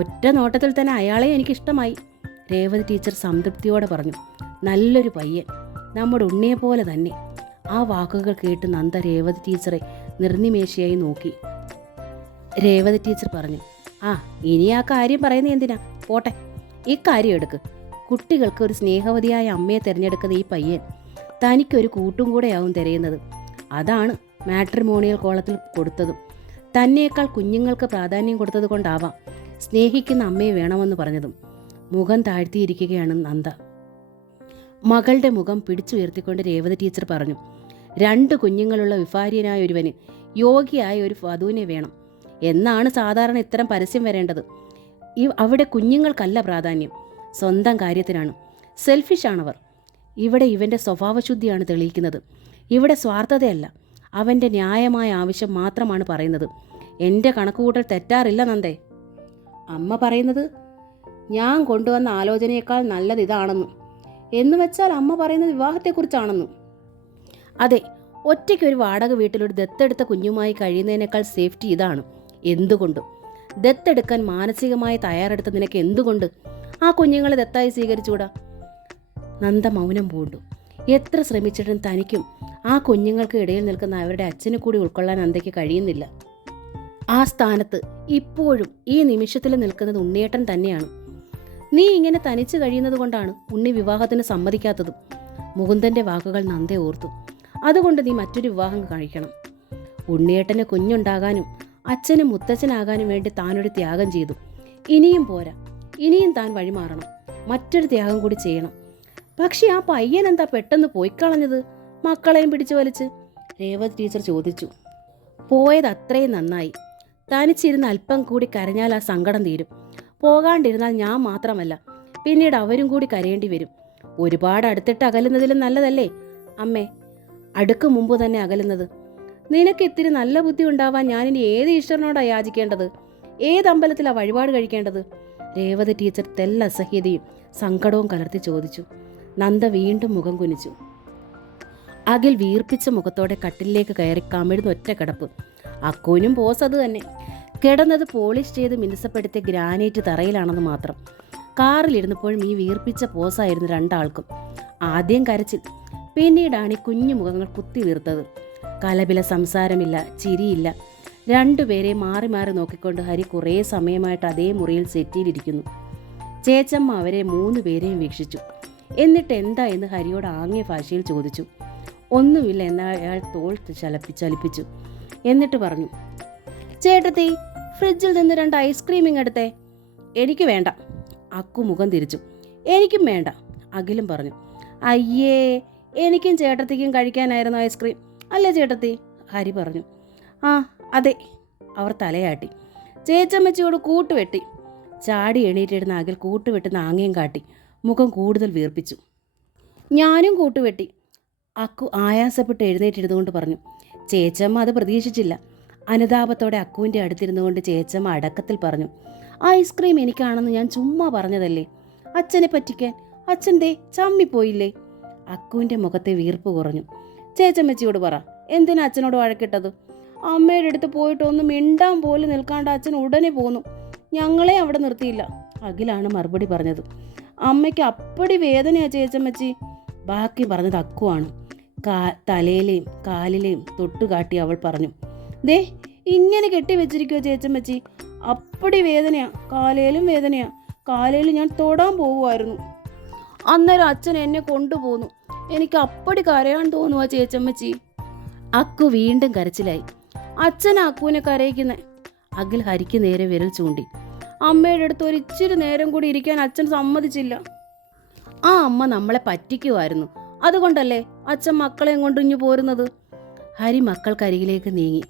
ഒറ്റ നോട്ടത്തിൽ തന്നെ അയാളെ എനിക്കിഷ്ടമായി. രേവതി ടീച്ചർ സംതൃപ്തിയോടെ പറഞ്ഞു. നല്ലൊരു പയ്യൻ, നമ്മുടെ ഉണ്ണിയെപ്പോലെ തന്നെ. ആ വാക്കുകൾ കേട്ട് നന്ദ രേവതി ടീച്ചറെ നിർനിമേഷയായി നോക്കി. രേവതി ടീച്ചർ പറഞ്ഞു. ആ, ഇനി ആ കാര്യം പറയുന്നത് എന്തിനാ? പോട്ടെ, ഇക്കാര്യം എടുക്ക്. കുട്ടികൾക്ക് ഒരു സ്നേഹവതിയായ അമ്മയെ തിരഞ്ഞെടുക്കുന്ന ഈ പയ്യൻ തനിക്കൊരു കൂട്ടും കൂടെയാവും തിരയുന്നത്. അതാണ് മാട്രിമോണിയൽ കോളത്തിൽ കൊടുത്തതും. തന്നേക്കാൾ കുഞ്ഞുങ്ങൾക്ക് പ്രാധാന്യം കൊടുത്തത് കൊണ്ടാവാം സ്നേഹിക്കുന്ന അമ്മയെ വേണമെന്ന് പറഞ്ഞതും. മുഖം താഴ്ത്തിയിരിക്കുകയാണ് നന്ദ. മകളുടെ മുഖം പിടിച്ചുയർത്തിക്കൊണ്ട് രേവതി ടീച്ചർ പറഞ്ഞു. 2 കുഞ്ഞുങ്ങളുള്ള വിഭാര്യനായ ഒരുവന് യോഗിയായ ഒരു വധുവിനെ വേണം എന്നാണ് സാധാരണ ഇത്തരം പരസ്യം വരേണ്ടത്. അവിടെ കുഞ്ഞുങ്ങൾക്കല്ല പ്രാധാന്യം, സ്വന്തം കാര്യത്തിനാണ്. സെൽഫിഷാണവർ. ഇവിടെ ഇവൻ്റെ സ്വഭാവശുദ്ധിയാണ് തെളിയിക്കുന്നത്. ഇവിടെ സ്വാർത്ഥതയല്ല, അവൻ്റെ ന്യായമായ ആവശ്യം മാത്രമാണ് പറയുന്നത്. എൻ്റെ കണക്കുകൂട്ടൽ തെറ്റാറില്ല നന്ദേ. അമ്മ പറയുന്നത് ഞാൻ കൊണ്ടുവന്ന ആലോചനയേക്കാൾ നല്ലത് ഇതാണെന്നും. എന്ന് വെച്ചാൽ അമ്മ പറയുന്നത് വിവാഹത്തെക്കുറിച്ചാണെന്നും. അതെ, ഒറ്റയ്ക്കൊരു വാടക വീട്ടിലൊരു ദത്തെടുത്ത കുഞ്ഞുമായി കഴിയുന്നതിനേക്കാൾ സേഫ്റ്റി ഇതാണ്. എന്തുകൊണ്ടും ദത്തെടുക്കാൻ മാനസികമായി തയ്യാറെടുത്ത നിനക്ക് എന്തുകൊണ്ട് ആ കുഞ്ഞുങ്ങളെ ദത്തായി സ്വീകരിച്ചുകൂടാ? നന്ദ മൗനം പൂണ്ടു. എത്ര ശ്രമിച്ചിട്ടും തനിക്കും ആ കുഞ്ഞുങ്ങൾക്ക് ഇടയിൽ നിൽക്കുന്ന അവരുടെ അച്ഛനെ കൂടി ഉൾക്കൊള്ളാൻ നന്ദയ്ക്ക് കഴിയുന്നില്ല. ആ സ്ഥാനത്ത് ഇപ്പോഴും ഈ നിമിഷത്തിൽ നിൽക്കുന്നത് ഉണ്ണിയേട്ടൻ തന്നെയാണ്. നീ ഇങ്ങനെ തനിച്ച് കഴിയുന്നത് കൊണ്ടാണ് ഉണ്ണി വിവാഹത്തിന് സമ്മതിക്കാത്തതും. മുകുന്ദൻ്റെ വാക്കുകൾ നന്ദയെ ഓർത്തു. അതുകൊണ്ട് നീ മറ്റൊരു വിവാഹം കഴിക്കണം. ഉണ്ണിയേട്ടന് കുഞ്ഞുണ്ടാകാനും അച്ഛനും മുത്തച്ഛനാകാനും വേണ്ടി താനൊരു ത്യാഗം ചെയ്തു. ഇനിയും പോരാ, ഇനിയും താൻ വഴിമാറണം. മറ്റൊരു ത്യാഗം കൂടി ചെയ്യണം. പക്ഷെ ആ പയ്യൻ എന്താ പെട്ടെന്ന് പോയിക്കളഞ്ഞത്, മക്കളെയും പിടിച്ചു വലിച്ച്? രേവതി ടീച്ചർ ചോദിച്ചു. പോയത് അത്രയും നന്നായി. തനിച്ചിരുന്ന് അല്പം കൂടി കരഞ്ഞാൽ ആ സങ്കടം തീരും. പോകാണ്ടിരുന്നാൽ ഞാൻ മാത്രമല്ല, പിന്നീട് അവരും കൂടി കരയേണ്ടി വരും. ഒരുപാട് അടുത്തിട്ട് അകലുന്നതിലും നല്ലതല്ലേ അമ്മേ അടുക്ക് മുമ്പ് തന്നെ അകലുന്നത്? നിനക്ക് ഇത്തിരി നല്ല ബുദ്ധി ഉണ്ടാവാൻ ഞാനിനി ഏത് ഈശ്വരനോടാണ് യാചിക്കേണ്ടത്? ഏത് അമ്പലത്തിലാണ് വഴിപാട് കഴിക്കേണ്ടത്? രേവതി ടീച്ചർ തെല്ലസഹ്യതയും സങ്കടവും കലർത്തി ചോദിച്ചു. നന്ദ വീണ്ടും മുഖം കുനിച്ചു. അഖിൽ വീർപ്പിച്ച മുഖത്തോടെ കട്ടിലേക്ക് കയറി കമിഴ്ന്ന് ഒറ്റ കിടപ്പ്. അക്കൂനും പോസ് അത് തന്നെ. കിടന്നത് പോളിഷ് ചെയ്ത് മിനുസപ്പെടുത്തിയ ഗ്രാനൈറ്റ് തറയിലാണെന്ന് മാത്രം. കാറിലിരുന്നപ്പോഴും ഈ വീർപ്പിച്ച പോസായിരുന്നു രണ്ടാൾക്കും. ആദ്യം കരച്ചിൽ, പിന്നീടാണ് ഈ കുഞ്ഞു മുഖങ്ങൾ കുത്തി വീർത്തത്. കലപില സംസാരമില്ല, ചിരിയില്ല. രണ്ടുപേരെ മാറി മാറി നോക്കിക്കൊണ്ട് ഹരി കുറേ സമയമായിട്ട് അതേ മുറിയിൽ സെറ്റിയിലിരിക്കുന്നു. ചേച്ചമ്മ അവരെ 3 പേരെയും വീക്ഷിച്ചു. എന്നിട്ട് എന്താ എന്ന് ഹരിയോട് ആംഗ്യ ഭാഷയിൽ ചോദിച്ചു. ഒന്നുമില്ല എന്ന് അയാൾ തോൾ ചലിപ്പിച്ചു. എന്നിട്ട് പറഞ്ഞു, ചേട്ടത്തി, ഫ്രിഡ്ജിൽ നിന്ന് 2 ഐസ്ക്രീമിങ് എടുത്തേ. എനിക്ക് വേണ്ട. അക്കു മുഖം തിരിച്ചു. എനിക്കും വേണ്ട. അഖിലും പറഞ്ഞു. അയ്യേ, എനിക്കും ചേട്ടത്തിക്കും കഴിക്കാനായിരുന്നു ഐസ്ക്രീം അല്ലേ ചേട്ടത്തി? ഹരി പറഞ്ഞു. ആ അതെ. അവർ തലയാട്ടി. ചേച്ചമ്മച്ചിയോട് കൂട്ടുവെട്ടി. ചാടി എണീറ്റിരുന്ന അഖിൽ കൂട്ടുവെട്ടുന്ന ആംഗ്യം കാട്ടി മുഖം കൂടുതൽ വീർപ്പിച്ചു. ഞാനും കൂട്ടുവെട്ടി. അക്കു ആയാസപ്പെട്ട് എഴുന്നേറ്റിരുന്നുകൊണ്ട് പറഞ്ഞു. ചേച്ചമ്മ അത് പ്രതീക്ഷിച്ചില്ല. അനുതാപത്തോടെ അക്കുവിൻ്റെ അടുത്തിരുന്നുകൊണ്ട് ചേച്ചമ്മ അടക്കത്തിൽ പറഞ്ഞു. ഐസ്ക്രീം എനിക്കാണെന്ന് ഞാൻ ചുമ്മാ പറഞ്ഞതല്ലേ, അച്ഛനെ പറ്റിക്കാൻ. അച്ഛൻ ദേ ചമ്മിപ്പോയില്ലേ? അക്കുവിൻ്റെ മുഖത്തെ വീർപ്പ് കുറഞ്ഞു. ചേച്ചമ്മച്ചിയോട് പറ, എന്തിനാ അച്ഛനോട് വഴക്കിട്ടത്? അമ്മയുടെ അടുത്ത് പോയിട്ട് ഒന്ന് മിണ്ടാൻ പോലും നിൽക്കാണ്ട് അച്ഛൻ ഉടനെ പോന്നു. ഞങ്ങളെ അവിടെ നിർത്തിയില്ല. അഖിലാണ് മറുപടി പറഞ്ഞത്. അമ്മയ്ക്ക് അപ്പടി വേദനയാ ചേച്ചമ്മച്ചി. ബാക്കി പറഞ്ഞത് അക്കുവാണ്. തലയിലെയും കാലിലെയും തൊട്ടുകാട്ടി അവൾ പറഞ്ഞു, ദേ ഇങ്ങനെ കെട്ടിവെച്ചിരിക്കുവോ ചേച്ചമ്മച്ചി, അപ്പടി വേദനയാ, കാലയിലും വേദനയാ. കാലയിൽ ഞാൻ തൊടാൻ പോവുമായിരുന്നു. അന്നേരം അച്ഛൻ എന്നെ കൊണ്ടുപോന്നു. എനിക്ക് അപ്പടി കരയാൻ തോന്നുവാ ചേച്ചമ്മച്ചി. അക്കു വീണ്ടും കരച്ചിലായി. അച്ഛൻ അക്കുവിനെ കരയിക്കുന്നേ. അഖിൽ ഹരിക്ക് നേരെ വിരൽ ചൂണ്ടി. അമ്മയുടെ അടുത്ത് ഒരു ഇച്ചിരി നേരം കൂടി ഇരിക്കാൻ അച്ഛൻ സമ്മതിച്ചില്ല. ആ അമ്മ നമ്മളെ പറ്റിക്കുമായിരുന്നു. അതുകൊണ്ടല്ലേ അച്ഛൻ മക്കളെയും കൊണ്ട് ഇഞ്ഞു പോരുന്നത്. ഹരി മക്കൾക്കരികിലേക്ക് നീങ്ങി.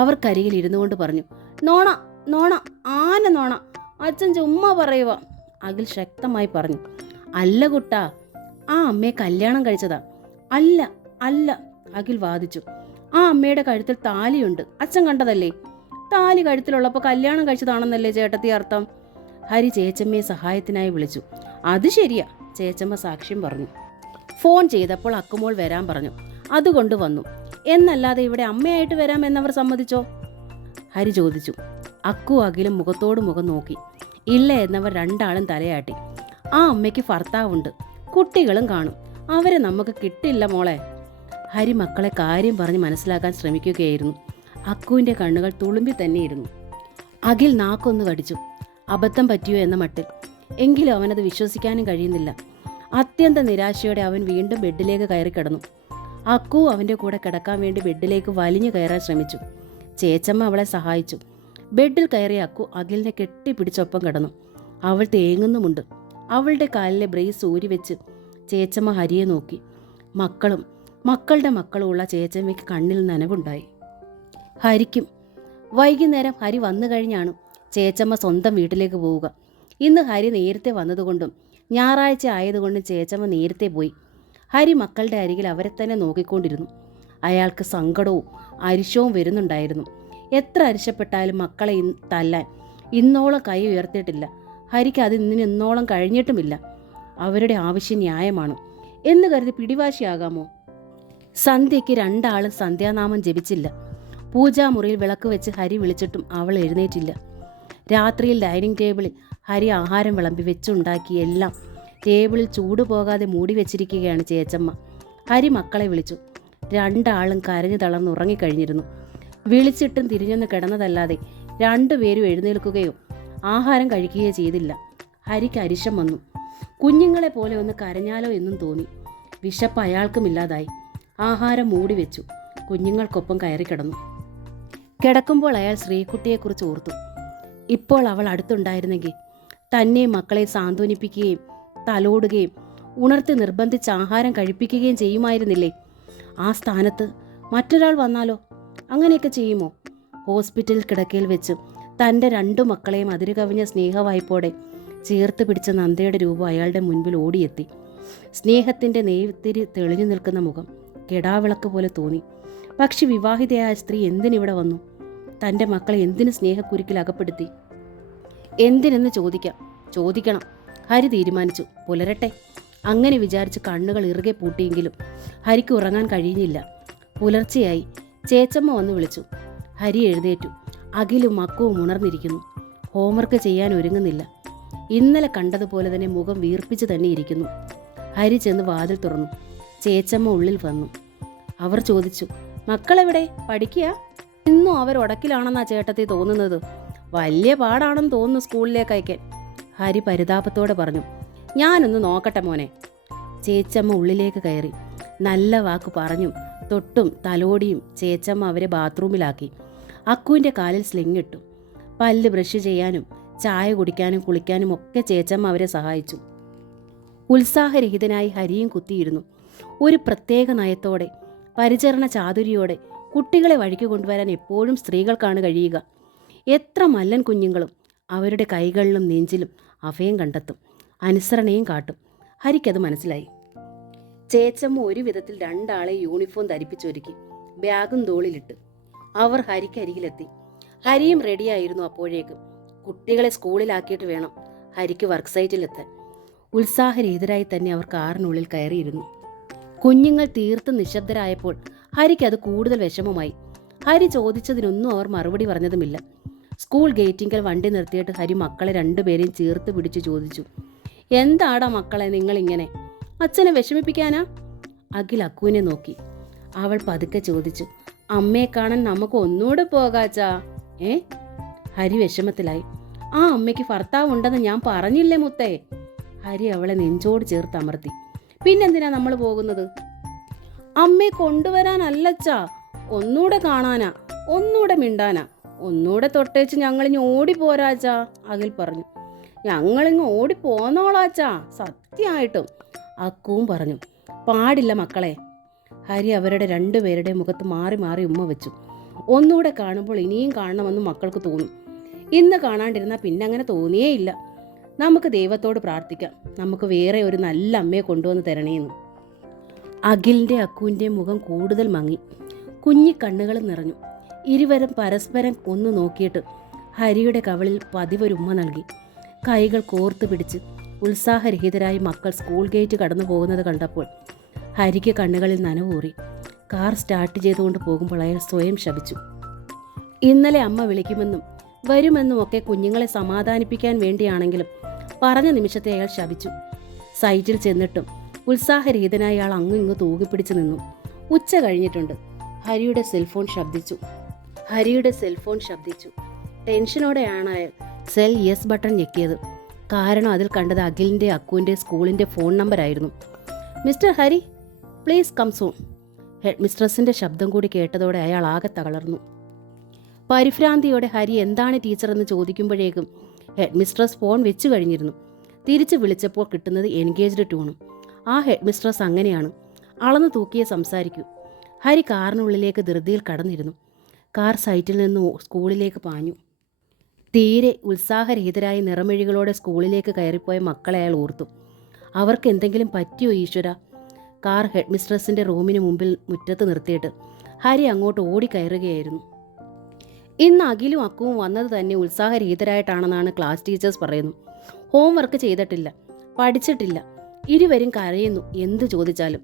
അവർക്കരികിൽ ഇരുന്നു കൊണ്ട് പറഞ്ഞു, നോണ നോണ, ആന നോണ, അച്ഛൻ ചുമ്മാ പറയുക. അഖിൽ ശക്തമായി പറഞ്ഞു, അല്ല കുട്ടാ, ആ അമ്മയെ കല്യാണം കഴിച്ചതാ. അല്ല അല്ല, അഖിൽ വാദിച്ചു. ആ അമ്മയുടെ കഴുത്തിൽ താലിയുണ്ട്, അച്ഛൻ കണ്ടതല്ലേ. താലി കഴുത്തിലുള്ളപ്പോൾ കല്യാണം കഴിച്ചതാണെന്നല്ലേ ചേട്ടത്തി അർത്ഥം. ഹരി ചേച്ചമ്മയെ സഹായത്തിനായി വിളിച്ചു. അത് ശരിയാ, ചേച്ചമ്മ സാക്ഷ്യം പറഞ്ഞു. ഫോൺ ചെയ്തപ്പോൾ അക്കുമോൾ വരാൻ പറഞ്ഞു. അതുകൊണ്ട് വന്നു. എന്നല്ലാതെ ഇവിടെ അമ്മയായിട്ട് വരാമെന്നവർ സമ്മതിച്ചോ? ഹരി ചോദിച്ചു. അക്കു അഖിലും മുഖത്തോട് മുഖം നോക്കി. ഇല്ല എന്നവർ രണ്ടാളും തലയാട്ടി. ആ അമ്മയ്ക്ക് ഭർത്താവുണ്ട്, കുട്ടികളും കാണും. അവരെ നമുക്ക് കിട്ടില്ല മോളെ. ഹരി മക്കളെ കാര്യം പറഞ്ഞ് മനസ്സിലാക്കാൻ ശ്രമിക്കുകയായിരുന്നു. അക്കുവിൻ്റെ കണ്ണുകൾ തുളുമ്പി തന്നെയിരുന്നു. അഖിൽ നാക്കൊന്ന് കടിച്ചു. അബദ്ധം പറ്റിയോ എന്ന മട്ടിൽ. എങ്കിലും അവനത് വിശ്വസിക്കാനും കഴിയുന്നില്ല. അത്യന്ത നിരാശയോടെ അവൻ വീണ്ടും ബെഡിലേക്ക് കയറി കിടന്നു. അക്കു അവൻ്റെ കൂടെ കിടക്കാൻ വേണ്ടി ബെഡിലേക്ക് വലിഞ്ഞു കയറാൻ ശ്രമിച്ചു. ചേച്ചമ്മ അവളെ സഹായിച്ചു. ബെഡിൽ കയറിയ അക്കു അഖിലിനെ കെട്ടിപ്പിടിച്ചൊപ്പം കിടന്നു. അവൾ തേങ്ങുന്നുമുണ്ട്. അവളുടെ കാലിലെ ബ്രേസ് ഊരി വെച്ച് ചേച്ചമ്മ ഹരിയെ നോക്കി. മക്കളും മക്കളുടെ മക്കളുമുള്ള ചേച്ചമ്മയ്ക്ക് കണ്ണിൽ നനവുണ്ടായി. ഹരിക്കും. വൈകുന്നേരം ഹരി വന്നു കഴിഞ്ഞാണ് ചേച്ചമ്മ സ്വന്തം വീട്ടിലേക്ക് പോവുക. ഇന്ന് ഹരി നേരത്തെ വന്നതുകൊണ്ടും ഞായറാഴ്ച ആയതുകൊണ്ടും ചേച്ചമ്മ നേരത്തെ പോയി. ഹരി മക്കളുടെ അരികിൽ അവരെ തന്നെ നോക്കിക്കൊണ്ടിരുന്നു. അയാൾക്ക് സങ്കടവും അരിശവും വരുന്നുണ്ടായിരുന്നു. എത്ര അരിശപ്പെട്ടാലും മക്കളെ തല്ലാൻ ഇന്നോളം കൈ ഉയർത്തിയിട്ടില്ല. ഹരിക്ക് അത് ഇന്നോളം കഴിഞ്ഞിട്ടുമില്ല. അവരുടെ ആവശ്യം ന്യായമാണ് എന്ന് കരുതി പിടിവാശിയാകാമോ? സന്ധ്യയ്ക്ക് രണ്ടാളും സന്ധ്യാനാമം ജപിച്ചില്ല. പൂജാമുറിയിൽ വിളക്ക് വെച്ച് ഹരി വിളിച്ചിട്ടും അവൾ എഴുന്നേറ്റില്ല. രാത്രിയിൽ ഡൈനിങ് ടേബിളിൽ ഹരി ആഹാരം വിളമ്പി വെച്ചുണ്ടാക്കി എല്ലാം ടേബിളിൽ ചൂട് പോകാതെ മൂടി വെച്ചിരിക്കുകയാണ് ചേച്ചമ്മ. ഹരി മക്കളെ വിളിച്ചു. രണ്ടാളും കരഞ്ഞു തളർന്നുറങ്ങിക്കഴിഞ്ഞിരുന്നു. വിളിച്ചിട്ടും തിരിഞ്ഞൊന്ന് കിടന്നതല്ലാതെ രണ്ടുപേരും എഴുന്നേൽക്കുകയോ ആഹാരം കഴിക്കുകയോ ചെയ്തില്ല. ഹരിക്ക് അരിശം വന്നു. കുഞ്ഞുങ്ങളെ പോലെ ഒന്ന് കരഞ്ഞാലോ എന്നും തോന്നി. വിശപ്പ് അയാൾക്കുമില്ലാതായി. ആഹാരം മൂടി വെച്ചു. കുഞ്ഞുങ്ങൾക്കൊപ്പം കയറി കിടന്നു. കിടക്കുമ്പോൾ അയാൾ ശ്രീകുട്ടിയെക്കുറിച്ച് ഓർത്തു. ഇപ്പോൾ അവൾ അടുത്തുണ്ടായിരുന്നെങ്കിൽ തന്നെ മക്കളെ സാന്ത്വനിപ്പിക്കുകയും തലോടുകയും ഉണർത്തി നിർബന്ധിച്ച് ആഹാരം കഴിപ്പിക്കുകയും ചെയ്യുമായിരുന്നില്ലേ? ആ സ്ഥാനത്ത് മറ്റൊരാൾ വന്നാലോ? അങ്ങനെയൊക്കെ ചെയ്യുമോ? ഹോസ്പിറ്റൽ കിടക്കയിൽ വെച്ച് തൻ്റെ രണ്ടു മക്കളെയും അതിരുകവിഞ്ഞ സ്നേഹവായ്പോടെ ചേർത്ത് പിടിച്ച നന്ദയുടെ രൂപം അയാളുടെ മുൻപിൽ ഓടിയെത്തി. സ്നേഹത്തിൻ്റെ നെയ്ത്തിരി തെളിഞ്ഞു നിൽക്കുന്ന മുഖം കെടാവിളക്ക് പോലെ തോന്നി. പക്ഷെ വിവാഹിതയായ സ്ത്രീ എന്തിനിവിടെ വന്നു? തൻ്റെ മക്കളെ എന്തിന് സ്നേഹക്കുരുക്കിൽ അകപ്പെടുത്തി? എന്തിനെന്ന് ചോദിക്കണം. ഹരി തീരുമാനിച്ചു. പുലരട്ടെ. അങ്ങനെ വിചാരിച്ച് കണ്ണുകൾ ഇറുകെ പൂട്ടിയെങ്കിലും ഹരിക്ക് ഉറങ്ങാൻ കഴിഞ്ഞില്ല. പുലർച്ചയായി. ചേച്ചമ്മ വന്ന് വിളിച്ചു. ഹരി എഴുന്നേറ്റു. അഖിലും മക്കവും ഉണർന്നിരിക്കുന്നു. ഹോംവർക്ക് ചെയ്യാൻ ഒരുങ്ങുന്നില്ല. ഇന്നലെ കണ്ടതുപോലെ തന്നെ മുഖം വീർപ്പിച്ച് തന്നെ ഇരിക്കുന്നു. ഹരി ചെന്ന് വാതിൽ തുറന്നു. ചേച്ചമ്മ ഉള്ളിൽ വന്നു. അവർ ചോദിച്ചു, മക്കളെവിടെ? പഠിക്കുക? ഇന്നും അവർ ഉടക്കിലാണെന്നാ ചേട്ടത്തി തോന്നുന്നത്. വലിയ പാടാണെന്ന് തോന്നുന്നു സ്കൂളിലേക്ക് അയക്കാൻ. ഹരി പരിതാപത്തോടെ പറഞ്ഞു. ഞാനൊന്ന് നോക്കട്ടെ മോനെ. ചേച്ചമ്മ ഉള്ളിലേക്ക് കയറി. നല്ല വാക്ക് പറഞ്ഞും തൊട്ടും തലോടിയും ചേച്ചമ്മ അവരെ ബാത്റൂമിലാക്കി. അക്കുവിൻ്റെ കാലിൽ സ്ലിംഗ് ഇട്ടു. പല്ല് ബ്രഷ് ചെയ്യാനും ചായ കുടിക്കാനും കുളിക്കാനും ഒക്കെ ചേച്ചമ്മ അവരെ സഹായിച്ചു. ഉത്സാഹരഹിതനായി ഹരിയും കുത്തിയിരുന്നു. ഒരു പ്രത്യേക നയത്തോടെ പരിചരണ ചാതുരിയോടെ കുട്ടികളെ വഴിക്ക് കൊണ്ടുവരാൻ എപ്പോഴും സ്ത്രീകൾക്കാണ് കഴിയുക. എത്ര മല്ലൻ കുഞ്ഞുങ്ങളും അവരുടെ കൈകളിലും നെഞ്ചിലും അഭയം കണ്ടെത്തും, അനുസരണയും കാട്ടും. ഹരിക്കത് മനസ്സിലായി. ചേച്ചമ്മ ഒരു വിധത്തിൽ രണ്ടാളെ യൂണിഫോം ധരിപ്പിച്ചൊരുക്കി ബാഗും തോളിലിട്ട് അവർ ഹരിക്കരികിലെത്തി. ഹരിയും റെഡിയായിരുന്നു. അപ്പോഴേക്കും കുട്ടികളെ സ്കൂളിലാക്കിയിട്ട് വേണം ഹരിക്ക് വർക്ക് സൈറ്റിലെത്താൻ. ഉത്സാഹരഹിതരായി തന്നെ അവർ കാറിനുള്ളിൽ കയറിയിരുന്നു. കുഞ്ഞുങ്ങൾ തീർത്തും നിശബ്ദരായപ്പോൾ ഹരിക്ക് അത് കൂടുതൽ വിഷമമായി. ഹരി ചോദിച്ചതിനൊന്നും അവർ മറുപടി പറഞ്ഞതുമില്ല. സ്കൂൾ ഗേറ്റിങ്കൽ വണ്ടി നിർത്തിയിട്ട് ഹരി മക്കളെ രണ്ടുപേരെയും ചേർത്ത് പിടിച്ച് ചോദിച്ചു, എന്താടാ മക്കളെ നിങ്ങളിങ്ങനെ? അച്ഛനെ വിഷമിപ്പിക്കാനാ? അഖിൽ അക്കുവിനെ നോക്കി. അവൾ പതുക്കെ ചോദിച്ചു, അമ്മയെ കാണാൻ നമുക്ക് ഒന്നുകൂടെ പോകാച്ചാ? ഹരി വിഷമത്തിലായി. ആ അമ്മയ്ക്ക് ഭർത്താവ് ഉണ്ടെന്ന് ഞാൻ പറഞ്ഞില്ലേ മുത്തേ? ഹരി അവളെ നെഞ്ചോട് ചേർത്ത് അമർത്തി. പിന്നെന്തിനാ നമ്മൾ പോകുന്നത്? അമ്മയെ കൊണ്ടുവരാനല്ലച്ചാ, ഒന്നുകൂടെ കാണാനാ, ഒന്നുകൂടെ മിണ്ടാനാ, ഒന്നുകൂടെ തൊട്ടേച്ച് ഞങ്ങളിങ്ങ് ഓടിപ്പോരാച്ചാ, അഖിൽ പറഞ്ഞു. ഞങ്ങളിങ്ങ് ഓടിപ്പോന്നോളാച്ചാ, സത്യമായിട്ടും, അക്കുവും പറഞ്ഞു. പാടില്ല മക്കളെ. ഹരി അവരുടെ രണ്ടുപേരുടെ മുഖത്ത് മാറി മാറി ഉമ്മ വെച്ചു. ഒന്നുകൂടെ കാണുമ്പോൾ ഇനിയും കാണണമെന്ന് മക്കൾക്ക് തോന്നും. ഇന്ന് കാണാണ്ടിരുന്നാൽ പിന്നെ അങ്ങനെ തോന്നിയേയില്ല. നമുക്ക് ദൈവത്തോട് പ്രാർത്ഥിക്കാം, നമുക്ക് വേറെ ഒരു നല്ല അമ്മയെ കൊണ്ടുവന്ന് തരണേന്ന്. അഖിലിൻ്റെ അക്കുവിൻ്റെയും മുഖം കൂടുതൽ മങ്ങി, കുഞ്ഞിക്കണ്ണുകൾ നിറഞ്ഞു. ഇരുവരും പരസ്പരം ഒന്ന് നോക്കിയിട്ട് ഹരിയുടെ കവളിൽ പതിവൊരു ഉമ്മ നൽകി. കൈകൾ കോർത്തു പിടിച്ച് ഉത്സാഹരഹിതരായി മക്കൾ സ്കൂൾ ഗേറ്റ് കടന്നു പോകുന്നത് കണ്ടപ്പോൾ ഹരിക്ക് കണ്ണുകളിൽ നനവൂറി. കാർ സ്റ്റാർട്ട് ചെയ്തുകൊണ്ട് പോകുമ്പോൾ അയാൾ സ്വയം ശപിച്ചു. ഇന്നലെ അമ്മ വിളിക്കുമെന്നും വരുമെന്നും ഒക്കെ കുഞ്ഞുങ്ങളെ സമാധാനിപ്പിക്കാൻ വേണ്ടിയാണെങ്കിലും പറഞ്ഞ നിമിഷത്തെ അയാൾ ശപിച്ചു. സൈറ്റിൽ ചെന്നിട്ടും ഉത്സാഹരഹിതനായി അയാൾ അങ്ങും ഇങ്ങും തൂകിപ്പിടിച്ച് നിന്നു. ഉച്ച കഴിഞ്ഞിട്ടുണ്ട്. ഹരിയുടെ സെൽഫോൺ ശബ്ദിച്ചു. ടെൻഷനോടെയാണ് അയാൾ സെൽ യെസ് ബട്ടൺ ഞെക്കിയത്. കാരണം അതിൽ കണ്ടത് അഖിലിൻ്റെ അക്കുവിൻ്റെ സ്കൂളിൻ്റെ ഫോൺ നമ്പറായിരുന്നു. Mister Hari, please come soon. Head മിസ്ട്രസിൻ്റെ ശബ്ദം കൂടി കേട്ടതോടെ അയാൾ ആകെ തളർന്നു. പരിഭ്രാന്തിയോടെ ഹരി എന്താണ് ടീച്ചറെന്ന് ചോദിക്കുമ്പോഴേക്കും ഹെഡ് മിസ്ട്രസ് ഫോൺ വെച്ചു കഴിഞ്ഞിരുന്നു. തിരിച്ച് വിളിച്ചപ്പോൾ കിട്ടുന്നത് എൻഗേജ്ഡ് ട്യൂണും. ആ ഹെഡ് മിസ്ട്രസ് അങ്ങനെയാണ്, അളന്നു തൂക്കിയേ സംസാരിക്കൂ. ഹരി കാറിനുള്ളിലേക്ക് ധൃതിയിൽ കടന്നിരുന്നു. കാർ സൈറ്റിൽ നിന്ന് സ്കൂളിലേക്ക് പാഞ്ഞു. തീരെ ഉത്സാഹരഹിതരായ നിറമിഴികളോടെ സ്കൂളിലേക്ക് കയറിപ്പോയ മക്കളെ അയാൾ ഓർത്തു. അവർക്ക് എന്തെങ്കിലും പറ്റിയോ ഈശ്വര? കാർ ഹെഡ് മിസ്ട്രസിൻ്റെ റൂമിന് മുമ്പിൽ മുറ്റത്ത് നിർത്തിയിട്ട് ഹരി അങ്ങോട്ട് ഓടിക്കയറുകയായിരുന്നു. ഇന്ന് അഖിലും അക്കുവും വന്നത് തന്നെ ഉത്സാഹരഹിതരായിട്ടാണെന്നാണ് ക്ലാസ് ടീച്ചേഴ്സ് പറയുന്നു. ഹോംവർക്ക് ചെയ്തിട്ടില്ല, പഠിച്ചിട്ടില്ല, ഇരുവരും കരയുന്നു എന്ത് ചോദിച്ചാലും.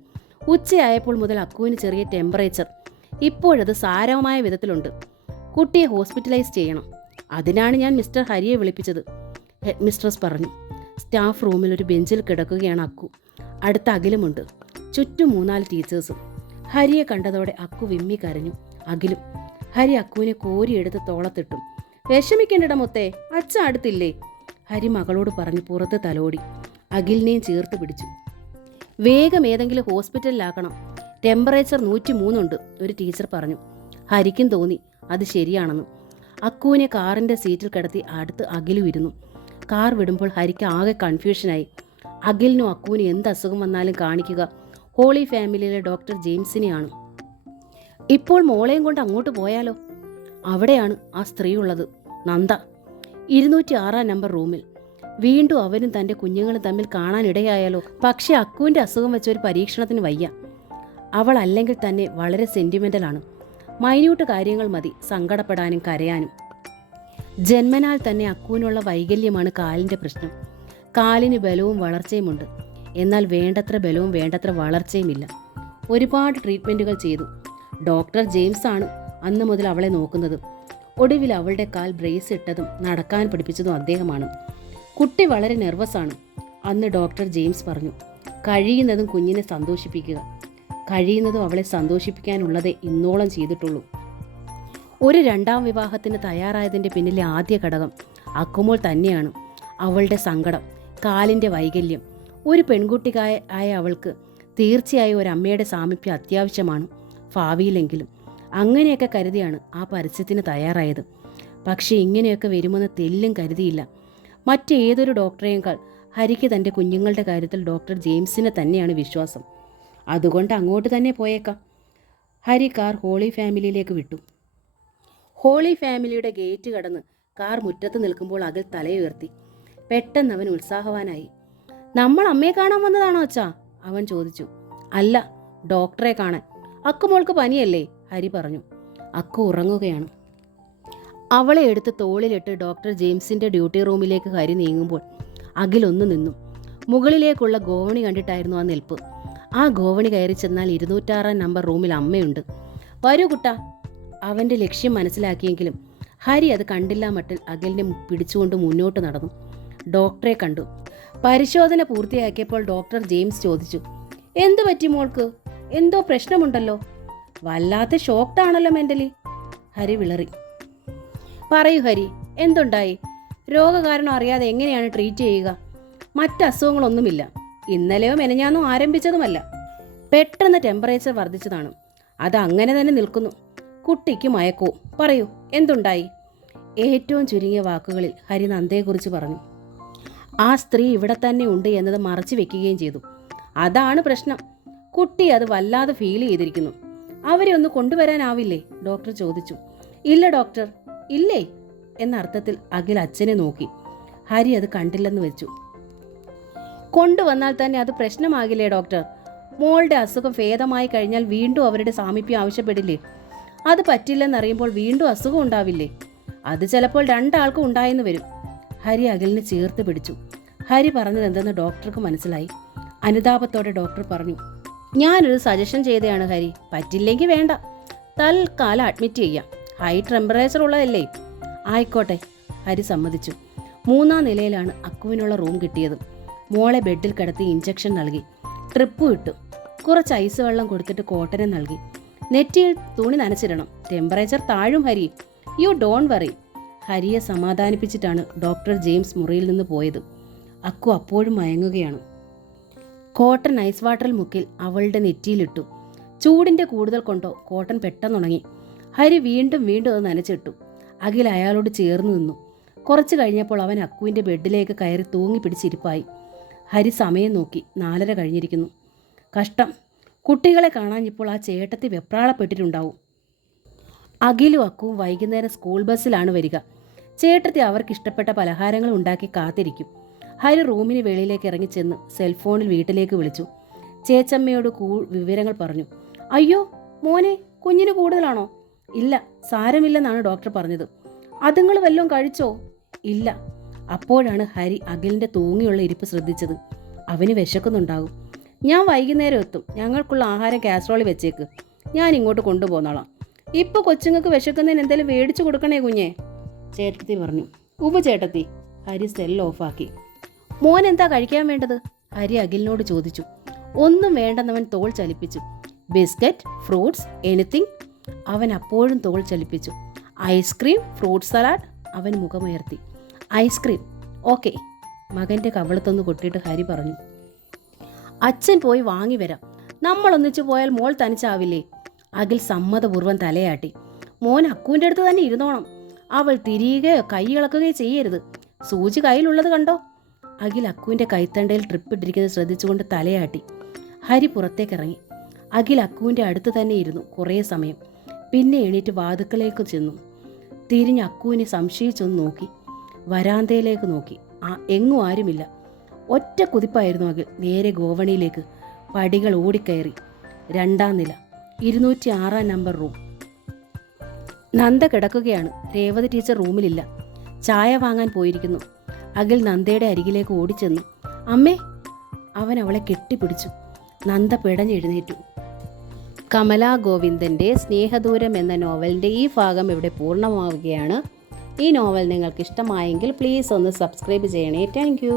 ഉച്ചയായപ്പോൾ മുതൽ അക്കുവിന് ചെറിയ ടെമ്പറേച്ചർ. ഇപ്പോഴത് സാരമായ വിധത്തിലുണ്ട്. കുട്ടിയെ ഹോസ്പിറ്റലൈസ് ചെയ്യണം. അതിനാണ് ഞാൻ മിസ്റ്റർ ഹരിയെ വിളിപ്പിച്ചത്, ഹെഡ് മിസ്ട്രസ് പറഞ്ഞു. സ്റ്റാഫ് റൂമിൽ ഒരു ബെഞ്ചിൽ കിടക്കുകയാണ് അക്കു. അടുത്ത അഖിലുമുണ്ട്. ചുറ്റും 3-4 ടീച്ചേഴ്സും. ഹരിയെ കണ്ടതോടെ അക്കു വിമ്മി കരഞ്ഞു. അഖിലും. ഹരി അക്കുവിനെ കോരിയെടുത്ത് തോളത്തിട്ടു. വിഷമിക്കേണ്ടിട മുത്തേ, അച്ഛ അടുത്തില്ലേ? ഹരി മകളോട് പറഞ്ഞു പുറത്ത് തലോടി. അഖിലിനെയും ചേർത്ത് പിടിച്ചു. വേഗം ഏതെങ്കിലും ഹോസ്പിറ്റലിലാക്കണം. ടെമ്പറേച്ചർ 103 ഉണ്ട്, ഒരു ടീച്ചർ പറഞ്ഞു. ഹരിക്കും തോന്നി അത് ശരിയാണെന്ന്. അക്കുവിനെ കാറിൻ്റെ സീറ്റിൽ കിടത്തി അടുത്ത് അഖിലും ഇരുന്നു. കാർ വിടുമ്പോൾ ഹരിക്ക് ആകെ കൺഫ്യൂഷനായി. അഖിലിനും അക്കുവിനും എന്ത് അസുഖം വന്നാലും കാണിക്കുക ഹോളി ഫാമിലിയിലെ ഡോക്ടർ ജെയിംസിനെയാണ്. ഇപ്പോൾ മോളെയും കൊണ്ട് അങ്ങോട്ട് പോയാലോ? അവിടെയാണ് ആ സ്ത്രീ ഉള്ളത്, നന്ദ, 206 നമ്പർ റൂമിൽ. വീണ്ടും അവനും തൻ്റെ കുഞ്ഞുങ്ങളും തമ്മിൽ കാണാനിടയായാലോ? പക്ഷേ അക്കുവിൻ്റെ അസുഖം വെച്ചൊരു പരീക്ഷണത്തിന് വയ്യ. അവൾ അല്ലെങ്കിൽ തന്നെ വളരെ സെൻറ്റിമെൻ്റലാണ്. മൈന്യൂട്ട് കാര്യങ്ങൾ മതി സങ്കടപ്പെടാനും കരയാനും. ജന്മനാൽ തന്നെ അക്കുവിനുള്ള വൈകല്യമാണ് കാലിൻ്റെ പ്രശ്നം. കാലിന് ബലവും വളർച്ചയുമുണ്ട്, എന്നാൽ വേണ്ടത്ര ബലവും വേണ്ടത്ര വളർച്ചയുമില്ല. ഒരുപാട് ട്രീറ്റ്മെൻറ്റുകൾ ചെയ്തു. ഡോക്ടർ ജെയിംസ് ആണ് അന്ന് മുതൽ അവളെ നോക്കുന്നത്. ഒടുവിൽ അവളുടെ കാൽ ബ്രേസ് ഇട്ടതും നടക്കാൻ പഠിപ്പിച്ചതും അദ്ദേഹമാണ്. കുട്ടി വളരെ നെർവസാണ്, അന്ന് ഡോക്ടർ ജെയിംസ് പറഞ്ഞു. കഴിയുന്നതും കുഞ്ഞിനെ സന്തോഷിപ്പിക്കുക. കഴിയുന്നതും അവളെ സന്തോഷിപ്പിക്കാനുള്ളതേ ഇന്നോളം ചെയ്തിട്ടുള്ളൂ. ഒരു 2ാം വിവാഹത്തിന് തയ്യാറായതിൻ്റെ പിന്നിലെ ആദ്യ ഘടകം അക്കുമോൾ തന്നെയാണ്. അവളുടെ സങ്കടം, കാലിൻ്റെ വൈകല്യം. ഒരു പെൺകുട്ടിയായ അവൾക്ക് തീർച്ചയായും ഒരമ്മയുടെ സാമീപ്യം അത്യാവശ്യമാണ്, ഭാവിയിലെങ്കിലും. അങ്ങനെയൊക്കെ കരുതിയാണ് ആ പരസ്യത്തിന് തയ്യാറായത്. പക്ഷേ ഇങ്ങനെയൊക്കെ വരുമെന്ന് തെല്ലും കരുതിയില്ല. മറ്റേതൊരു ഡോക്ടറേക്കാൾ ഹരിക്ക് തൻ്റെ കുഞ്ഞുങ്ങളുടെ കാര്യത്തിൽ ഡോക്ടർ ജെയിംസിനെ തന്നെയാണ് വിശ്വാസം. അതുകൊണ്ട് അങ്ങോട്ട് തന്നെ പോയേക്കാം. ഹരി കാർ ഹോളി ഫാമിലിയിലേക്ക് വിട്ടു. ഹോളി ഫാമിലിയുടെ ഗേറ്റ് കടന്ന് കാർ മുറ്റത്ത് നിൽക്കുമ്പോൾ അതിൽ തലയുയർത്തി. പെട്ടെന്ന് അവൻ ഉത്സാഹവാനായി. നമ്മൾ അമ്മയെ കാണാൻ വന്നതാണോ അച്ഛാ? അവൻ ചോദിച്ചു. അല്ല, ഡോക്ടറെ കാണാൻ. അക്കുമോൾക്ക് പനിയല്ലേ? ഹരി പറഞ്ഞു. അക്കു ഉറങ്ങുകയാണ്. അവളെ എടുത്ത് തോളിലിട്ട് ഡോക്ടർ ജെയിംസിൻ്റെ ഡ്യൂട്ടി റൂമിലേക്ക് ഹരി നീങ്ങുമ്പോൾ അഖിലൊന്നു നിന്നു. മുകളിലേക്കുള്ള ഗോവണി കണ്ടിട്ടായിരുന്നു ആ നിൽപ്പ്. ആ ഗോവണി കയറി ചെന്നാൽ 206 നമ്പർ റൂമിൽ അമ്മയുണ്ട്. വരൂ കുട്ടാ. അവൻ്റെ ലക്ഷ്യം മനസ്സിലാക്കിയെങ്കിലും ഹരി അത് കണ്ടില്ല മട്ടിൽ അഖിലിനെ പിടിച്ചുകൊണ്ട് മുന്നോട്ട് നടന്നു. ഡോക്ടറെ കണ്ടു. പരിശോധന പൂർത്തിയാക്കിയപ്പോൾ ഡോക്ടർ ജെയിംസ് ചോദിച്ചു, എന്തു പറ്റി മോൾക്ക്? എന്തോ പ്രശ്നമുണ്ടല്ലോ. വല്ലാത്ത ഷോക്ക്ഡാണല്ലോ മെന്റലി. ഹരി വിളറി. പറയൂ ഹരി, എന്തുണ്ടായി? രോഗകാരണം അറിയാതെ എങ്ങനെയാണ് ട്രീറ്റ് ചെയ്യുക? മറ്റ് അസുഖങ്ങളൊന്നുമില്ല. ഇന്നലെയോ മെനഞ്ഞാന്നോ ആരംഭിച്ചതുമല്ല. പെട്ടെന്ന് ടെമ്പറേച്ചർ വർദ്ധിച്ചതാണ്. അത് അങ്ങനെ തന്നെ നിൽക്കുന്നു. കുട്ടിക്ക് മയക്കവും. പറയൂ, എന്തുണ്ടായി? ഏറ്റവും ചുരുങ്ങിയ വാക്കുകളിൽ ഹരി നന്ദയെക്കുറിച്ച് പറഞ്ഞു. ആ സ്ത്രീ ഇവിടെ തന്നെ ഉണ്ട് എന്നത് മറച്ചു വെക്കുകയും ചെയ്തു. അതാണ് പ്രശ്നം. കുട്ടി അത് വല്ലാതെ ഫീൽ ചെയ്തിരിക്കുന്നു. അവരെ ഒന്ന് കൊണ്ടുവരാനാവില്ലേ? ഡോക്ടർ ചോദിച്ചു. ഇല്ല ഡോക്ടർ. ഇല്ലേ എന്ന അർത്ഥത്തിൽ അഖിൽ അച്ഛനെ നോക്കി. ഹരി അത് കണ്ടില്ലെന്ന് വെച്ചു. കൊണ്ടുവന്നാൽ തന്നെ അത് പ്രശ്നമാകില്ലേ ഡോക്ടർ? മോളുടെ അസുഖം ഭേദമായി കഴിഞ്ഞാൽ വീണ്ടും അവരുടെ സാമീപ്യം ആവശ്യപ്പെടില്ലേ? അത് പറ്റില്ലെന്നറിയുമ്പോൾ വീണ്ടും അസുഖം ഉണ്ടാവില്ലേ? അത് ചിലപ്പോൾ രണ്ടാൾക്കും ഉണ്ടായെന്ന് വരും. ഹരി അഖിലിനെ ചേർത്ത് പിടിച്ചു. ഹരി പറഞ്ഞത് എന്തെന്ന് ഡോക്ടർക്ക് മനസ്സിലായി. അനുതാപത്തോടെ ഡോക്ടർ പറഞ്ഞു, ഞാനൊരു സജഷൻ ചെയ്തതാണ് ഹരി. പറ്റില്ലെങ്കിൽ വേണ്ട, തൽക്കാലം അഡ്മിറ്റ് ചെയ്യാം. ഹൈ ടെമ്പറേച്ചർ ഉള്ളതല്ലേ? ആയിക്കോട്ടെ, ഹരി സമ്മതിച്ചു. 3-ാം നിലയിലാണ് അക്കുവിനുള്ള റൂം കിട്ടിയത്. മോളെ ബെഡിൽ കിടത്തി ഇഞ്ചക്ഷൻ നൽകി. ട്രിപ്പും ഇട്ടു. കുറച്ച് ഐസ് വെള്ളം കൊടുത്തിട്ട് കോട്ടനെ നൽകി. നെറ്റിയിൽ തുണി നനച്ചിടണം. ടെമ്പറേച്ചർ താഴും ഹരി. You don't worry. ഹരിയെ സമാധാനിപ്പിച്ചിട്ടാണ് ഡോക്ടർ ജെയിംസ് മുറിയിൽ നിന്ന് പോയത്. അക്കു അപ്പോഴും മയങ്ങുകയാണ്. കോട്ടൺ ഐസ് വാട്ടറിൽ മുക്കിൽ അവളുടെ നെറ്റിയിലിട്ടു. ചൂടിൻ്റെ കൂടുതൽ കൊണ്ടോ കോട്ടൺ പെട്ടെന്നുണങ്ങി. ഹരി വീണ്ടും വീണ്ടും അത് നനച്ചിട്ടു. അഖിൽ അയാളോട് ചേർന്ന് നിന്നു. കുറച്ച് കഴിഞ്ഞപ്പോൾ അവൻ അക്കുവിൻ്റെ ബെഡിലേക്ക് കയറി തൂങ്ങി പിടിച്ചിരിപ്പായി. ഹരി സമയം നോക്കി. 4:30 കഴിഞ്ഞിരിക്കുന്നു. കഷ്ടം, കുട്ടികളെ കാണാഞ്ഞിപ്പോൾ ആ ചേട്ടത്തി വെപ്രാളപ്പെട്ടിട്ടുണ്ടാവും. അഖിലും അക്കുവും വൈകുന്നേരം സ്കൂൾ ബസ്സിലാണ് വരിക. ചേട്ടത്തി അവർക്കിഷ്ടപ്പെട്ട പലഹാരങ്ങൾ ഉണ്ടാക്കി കാത്തിരിക്കും. ഹരി റൂമിന് വെളിയിലേക്ക് ഇറങ്ങിച്ചെന്ന് സെൽഫോണിൽ വീട്ടിലേക്ക് വിളിച്ചു. ചേച്ചമ്മയോട് വിവരങ്ങൾ പറഞ്ഞു. അയ്യോ മോനെ, കുഞ്ഞിന് കൂടുതലാണോ? ഇല്ല, സാരമില്ലെന്നാണ് ഡോക്ടർ പറഞ്ഞത്. അതുങ്ങൾ വല്ലതും കഴിച്ചോ? ഇല്ല. അപ്പോഴാണ് ഹരി അഖിലിൻ്റെ തൂങ്ങിയുള്ള ഇരിപ്പ് ശ്രദ്ധിച്ചത്. അവന് വിശക്കുന്നുണ്ടാകും. ഞാൻ വൈകുന്നേരം എത്തും. ഞങ്ങൾക്കുള്ള ആഹാരം കാസറോളിൽ വെച്ചേക്ക്. ഞാൻ ഇങ്ങോട്ട് കൊണ്ടുപോന്നോളാം. ഇപ്പോൾ കൊച്ചുങ്ങൾക്ക് വിശക്കുന്നതിന് എന്തെങ്കിലും മേടിച്ചു കൊടുക്കണേ കുഞ്ഞേ, ചേട്ടത്തി പറഞ്ഞു. ചേട്ടത്തി. ഹരി സെൽ ഓഫാക്കി. മോൻ എന്താ കഴിക്കാൻ വേണ്ടത്? ഹരി അഖിലിനോട് ചോദിച്ചു. ഒന്നും വേണ്ടെന്നവൻ തോൾ ചലിപ്പിച്ചു. Biscuit, fruits, anything. അവൻ അപ്പോഴും തോൾ ചലിപ്പിച്ചു. Ice cream, fruit salad. അവൻ മുഖമുയർത്തി. Ice cream, okay. മകൻ്റെ കവളത്തൊന്ന് കൊട്ടിയിട്ട് ഹരി പറഞ്ഞു. അച്ഛൻ പോയി വാങ്ങി വരാം. നമ്മൾ ഒന്നിച്ചു പോയാൽ മോൾ തനിച്ചാവില്ലേ? അഖിൽ സമ്മതപൂർവ്വം തലയാട്ടി. മോൻ അക്കുവിൻ്റെ അടുത്ത് തന്നെ ഇരുന്നോണം. അവൾ തിരിയുകയോ കൈ ഇളക്കുകയോ ചെയ്യരുത്. സൂചി കയ്യിലുള്ളത് കണ്ടോ? അഖിൽ അക്കുവിൻ്റെ കൈത്തണ്ടയിൽ ട്രിപ്പ് ഇട്ടിരിക്കുന്നത് ശ്രദ്ധിച്ചുകൊണ്ട് തലയാട്ടി. ഹരി പുറത്തേക്കിറങ്ങി. അഖിൽ അക്കുവിൻ്റെ അടുത്ത് തന്നെ ഇരുന്നു കുറേ സമയം. പിന്നെ എണീറ്റ് വാതുക്കളേക്ക് ചെന്നു. തിരിഞ്ഞ് അക്കുവിനെ സംശയിച്ചൊന്ന് നോക്കി. വരാന്തയിലേക്ക് നോക്കി. എങ്ങും ആരുമില്ല. ഒറ്റ കുതിപ്പായിരുന്നു അഖിൽ നേരെ ഗോവണിയിലേക്ക്. പടികൾ ഓടിക്കയറി. 2-ാം നില, 206-ാം നമ്പർ റൂം. നന്ദ കിടക്കുകയാണ്. രേവതി ടീച്ചർ റൂമിലില്ല. ചായ വാങ്ങാൻ പോയിരിക്കുന്നു. അഖിൽ നന്ദയുടെ അരികിലേക്ക് ഓടിച്ചെന്നു. അമ്മേ. അവൻ അവളെ കെട്ടിപ്പിടിച്ചു. നന്ദ പിടഞ്ഞെഴുന്നേറ്റു. കമലാ ഗോവിന്ദൻ്റെ സ്നേഹദൂരം എന്ന നോവലിൻ്റെ ഈ ഭാഗം ഇവിടെ പൂർണ്ണമാവുകയാണ്. ഈ നോവൽ നിങ്ങൾക്ക് ഇഷ്ടമായെങ്കിൽ പ്ലീസ് ഒന്ന് സബ്സ്ക്രൈബ് ചെയ്യണേ. Thank you.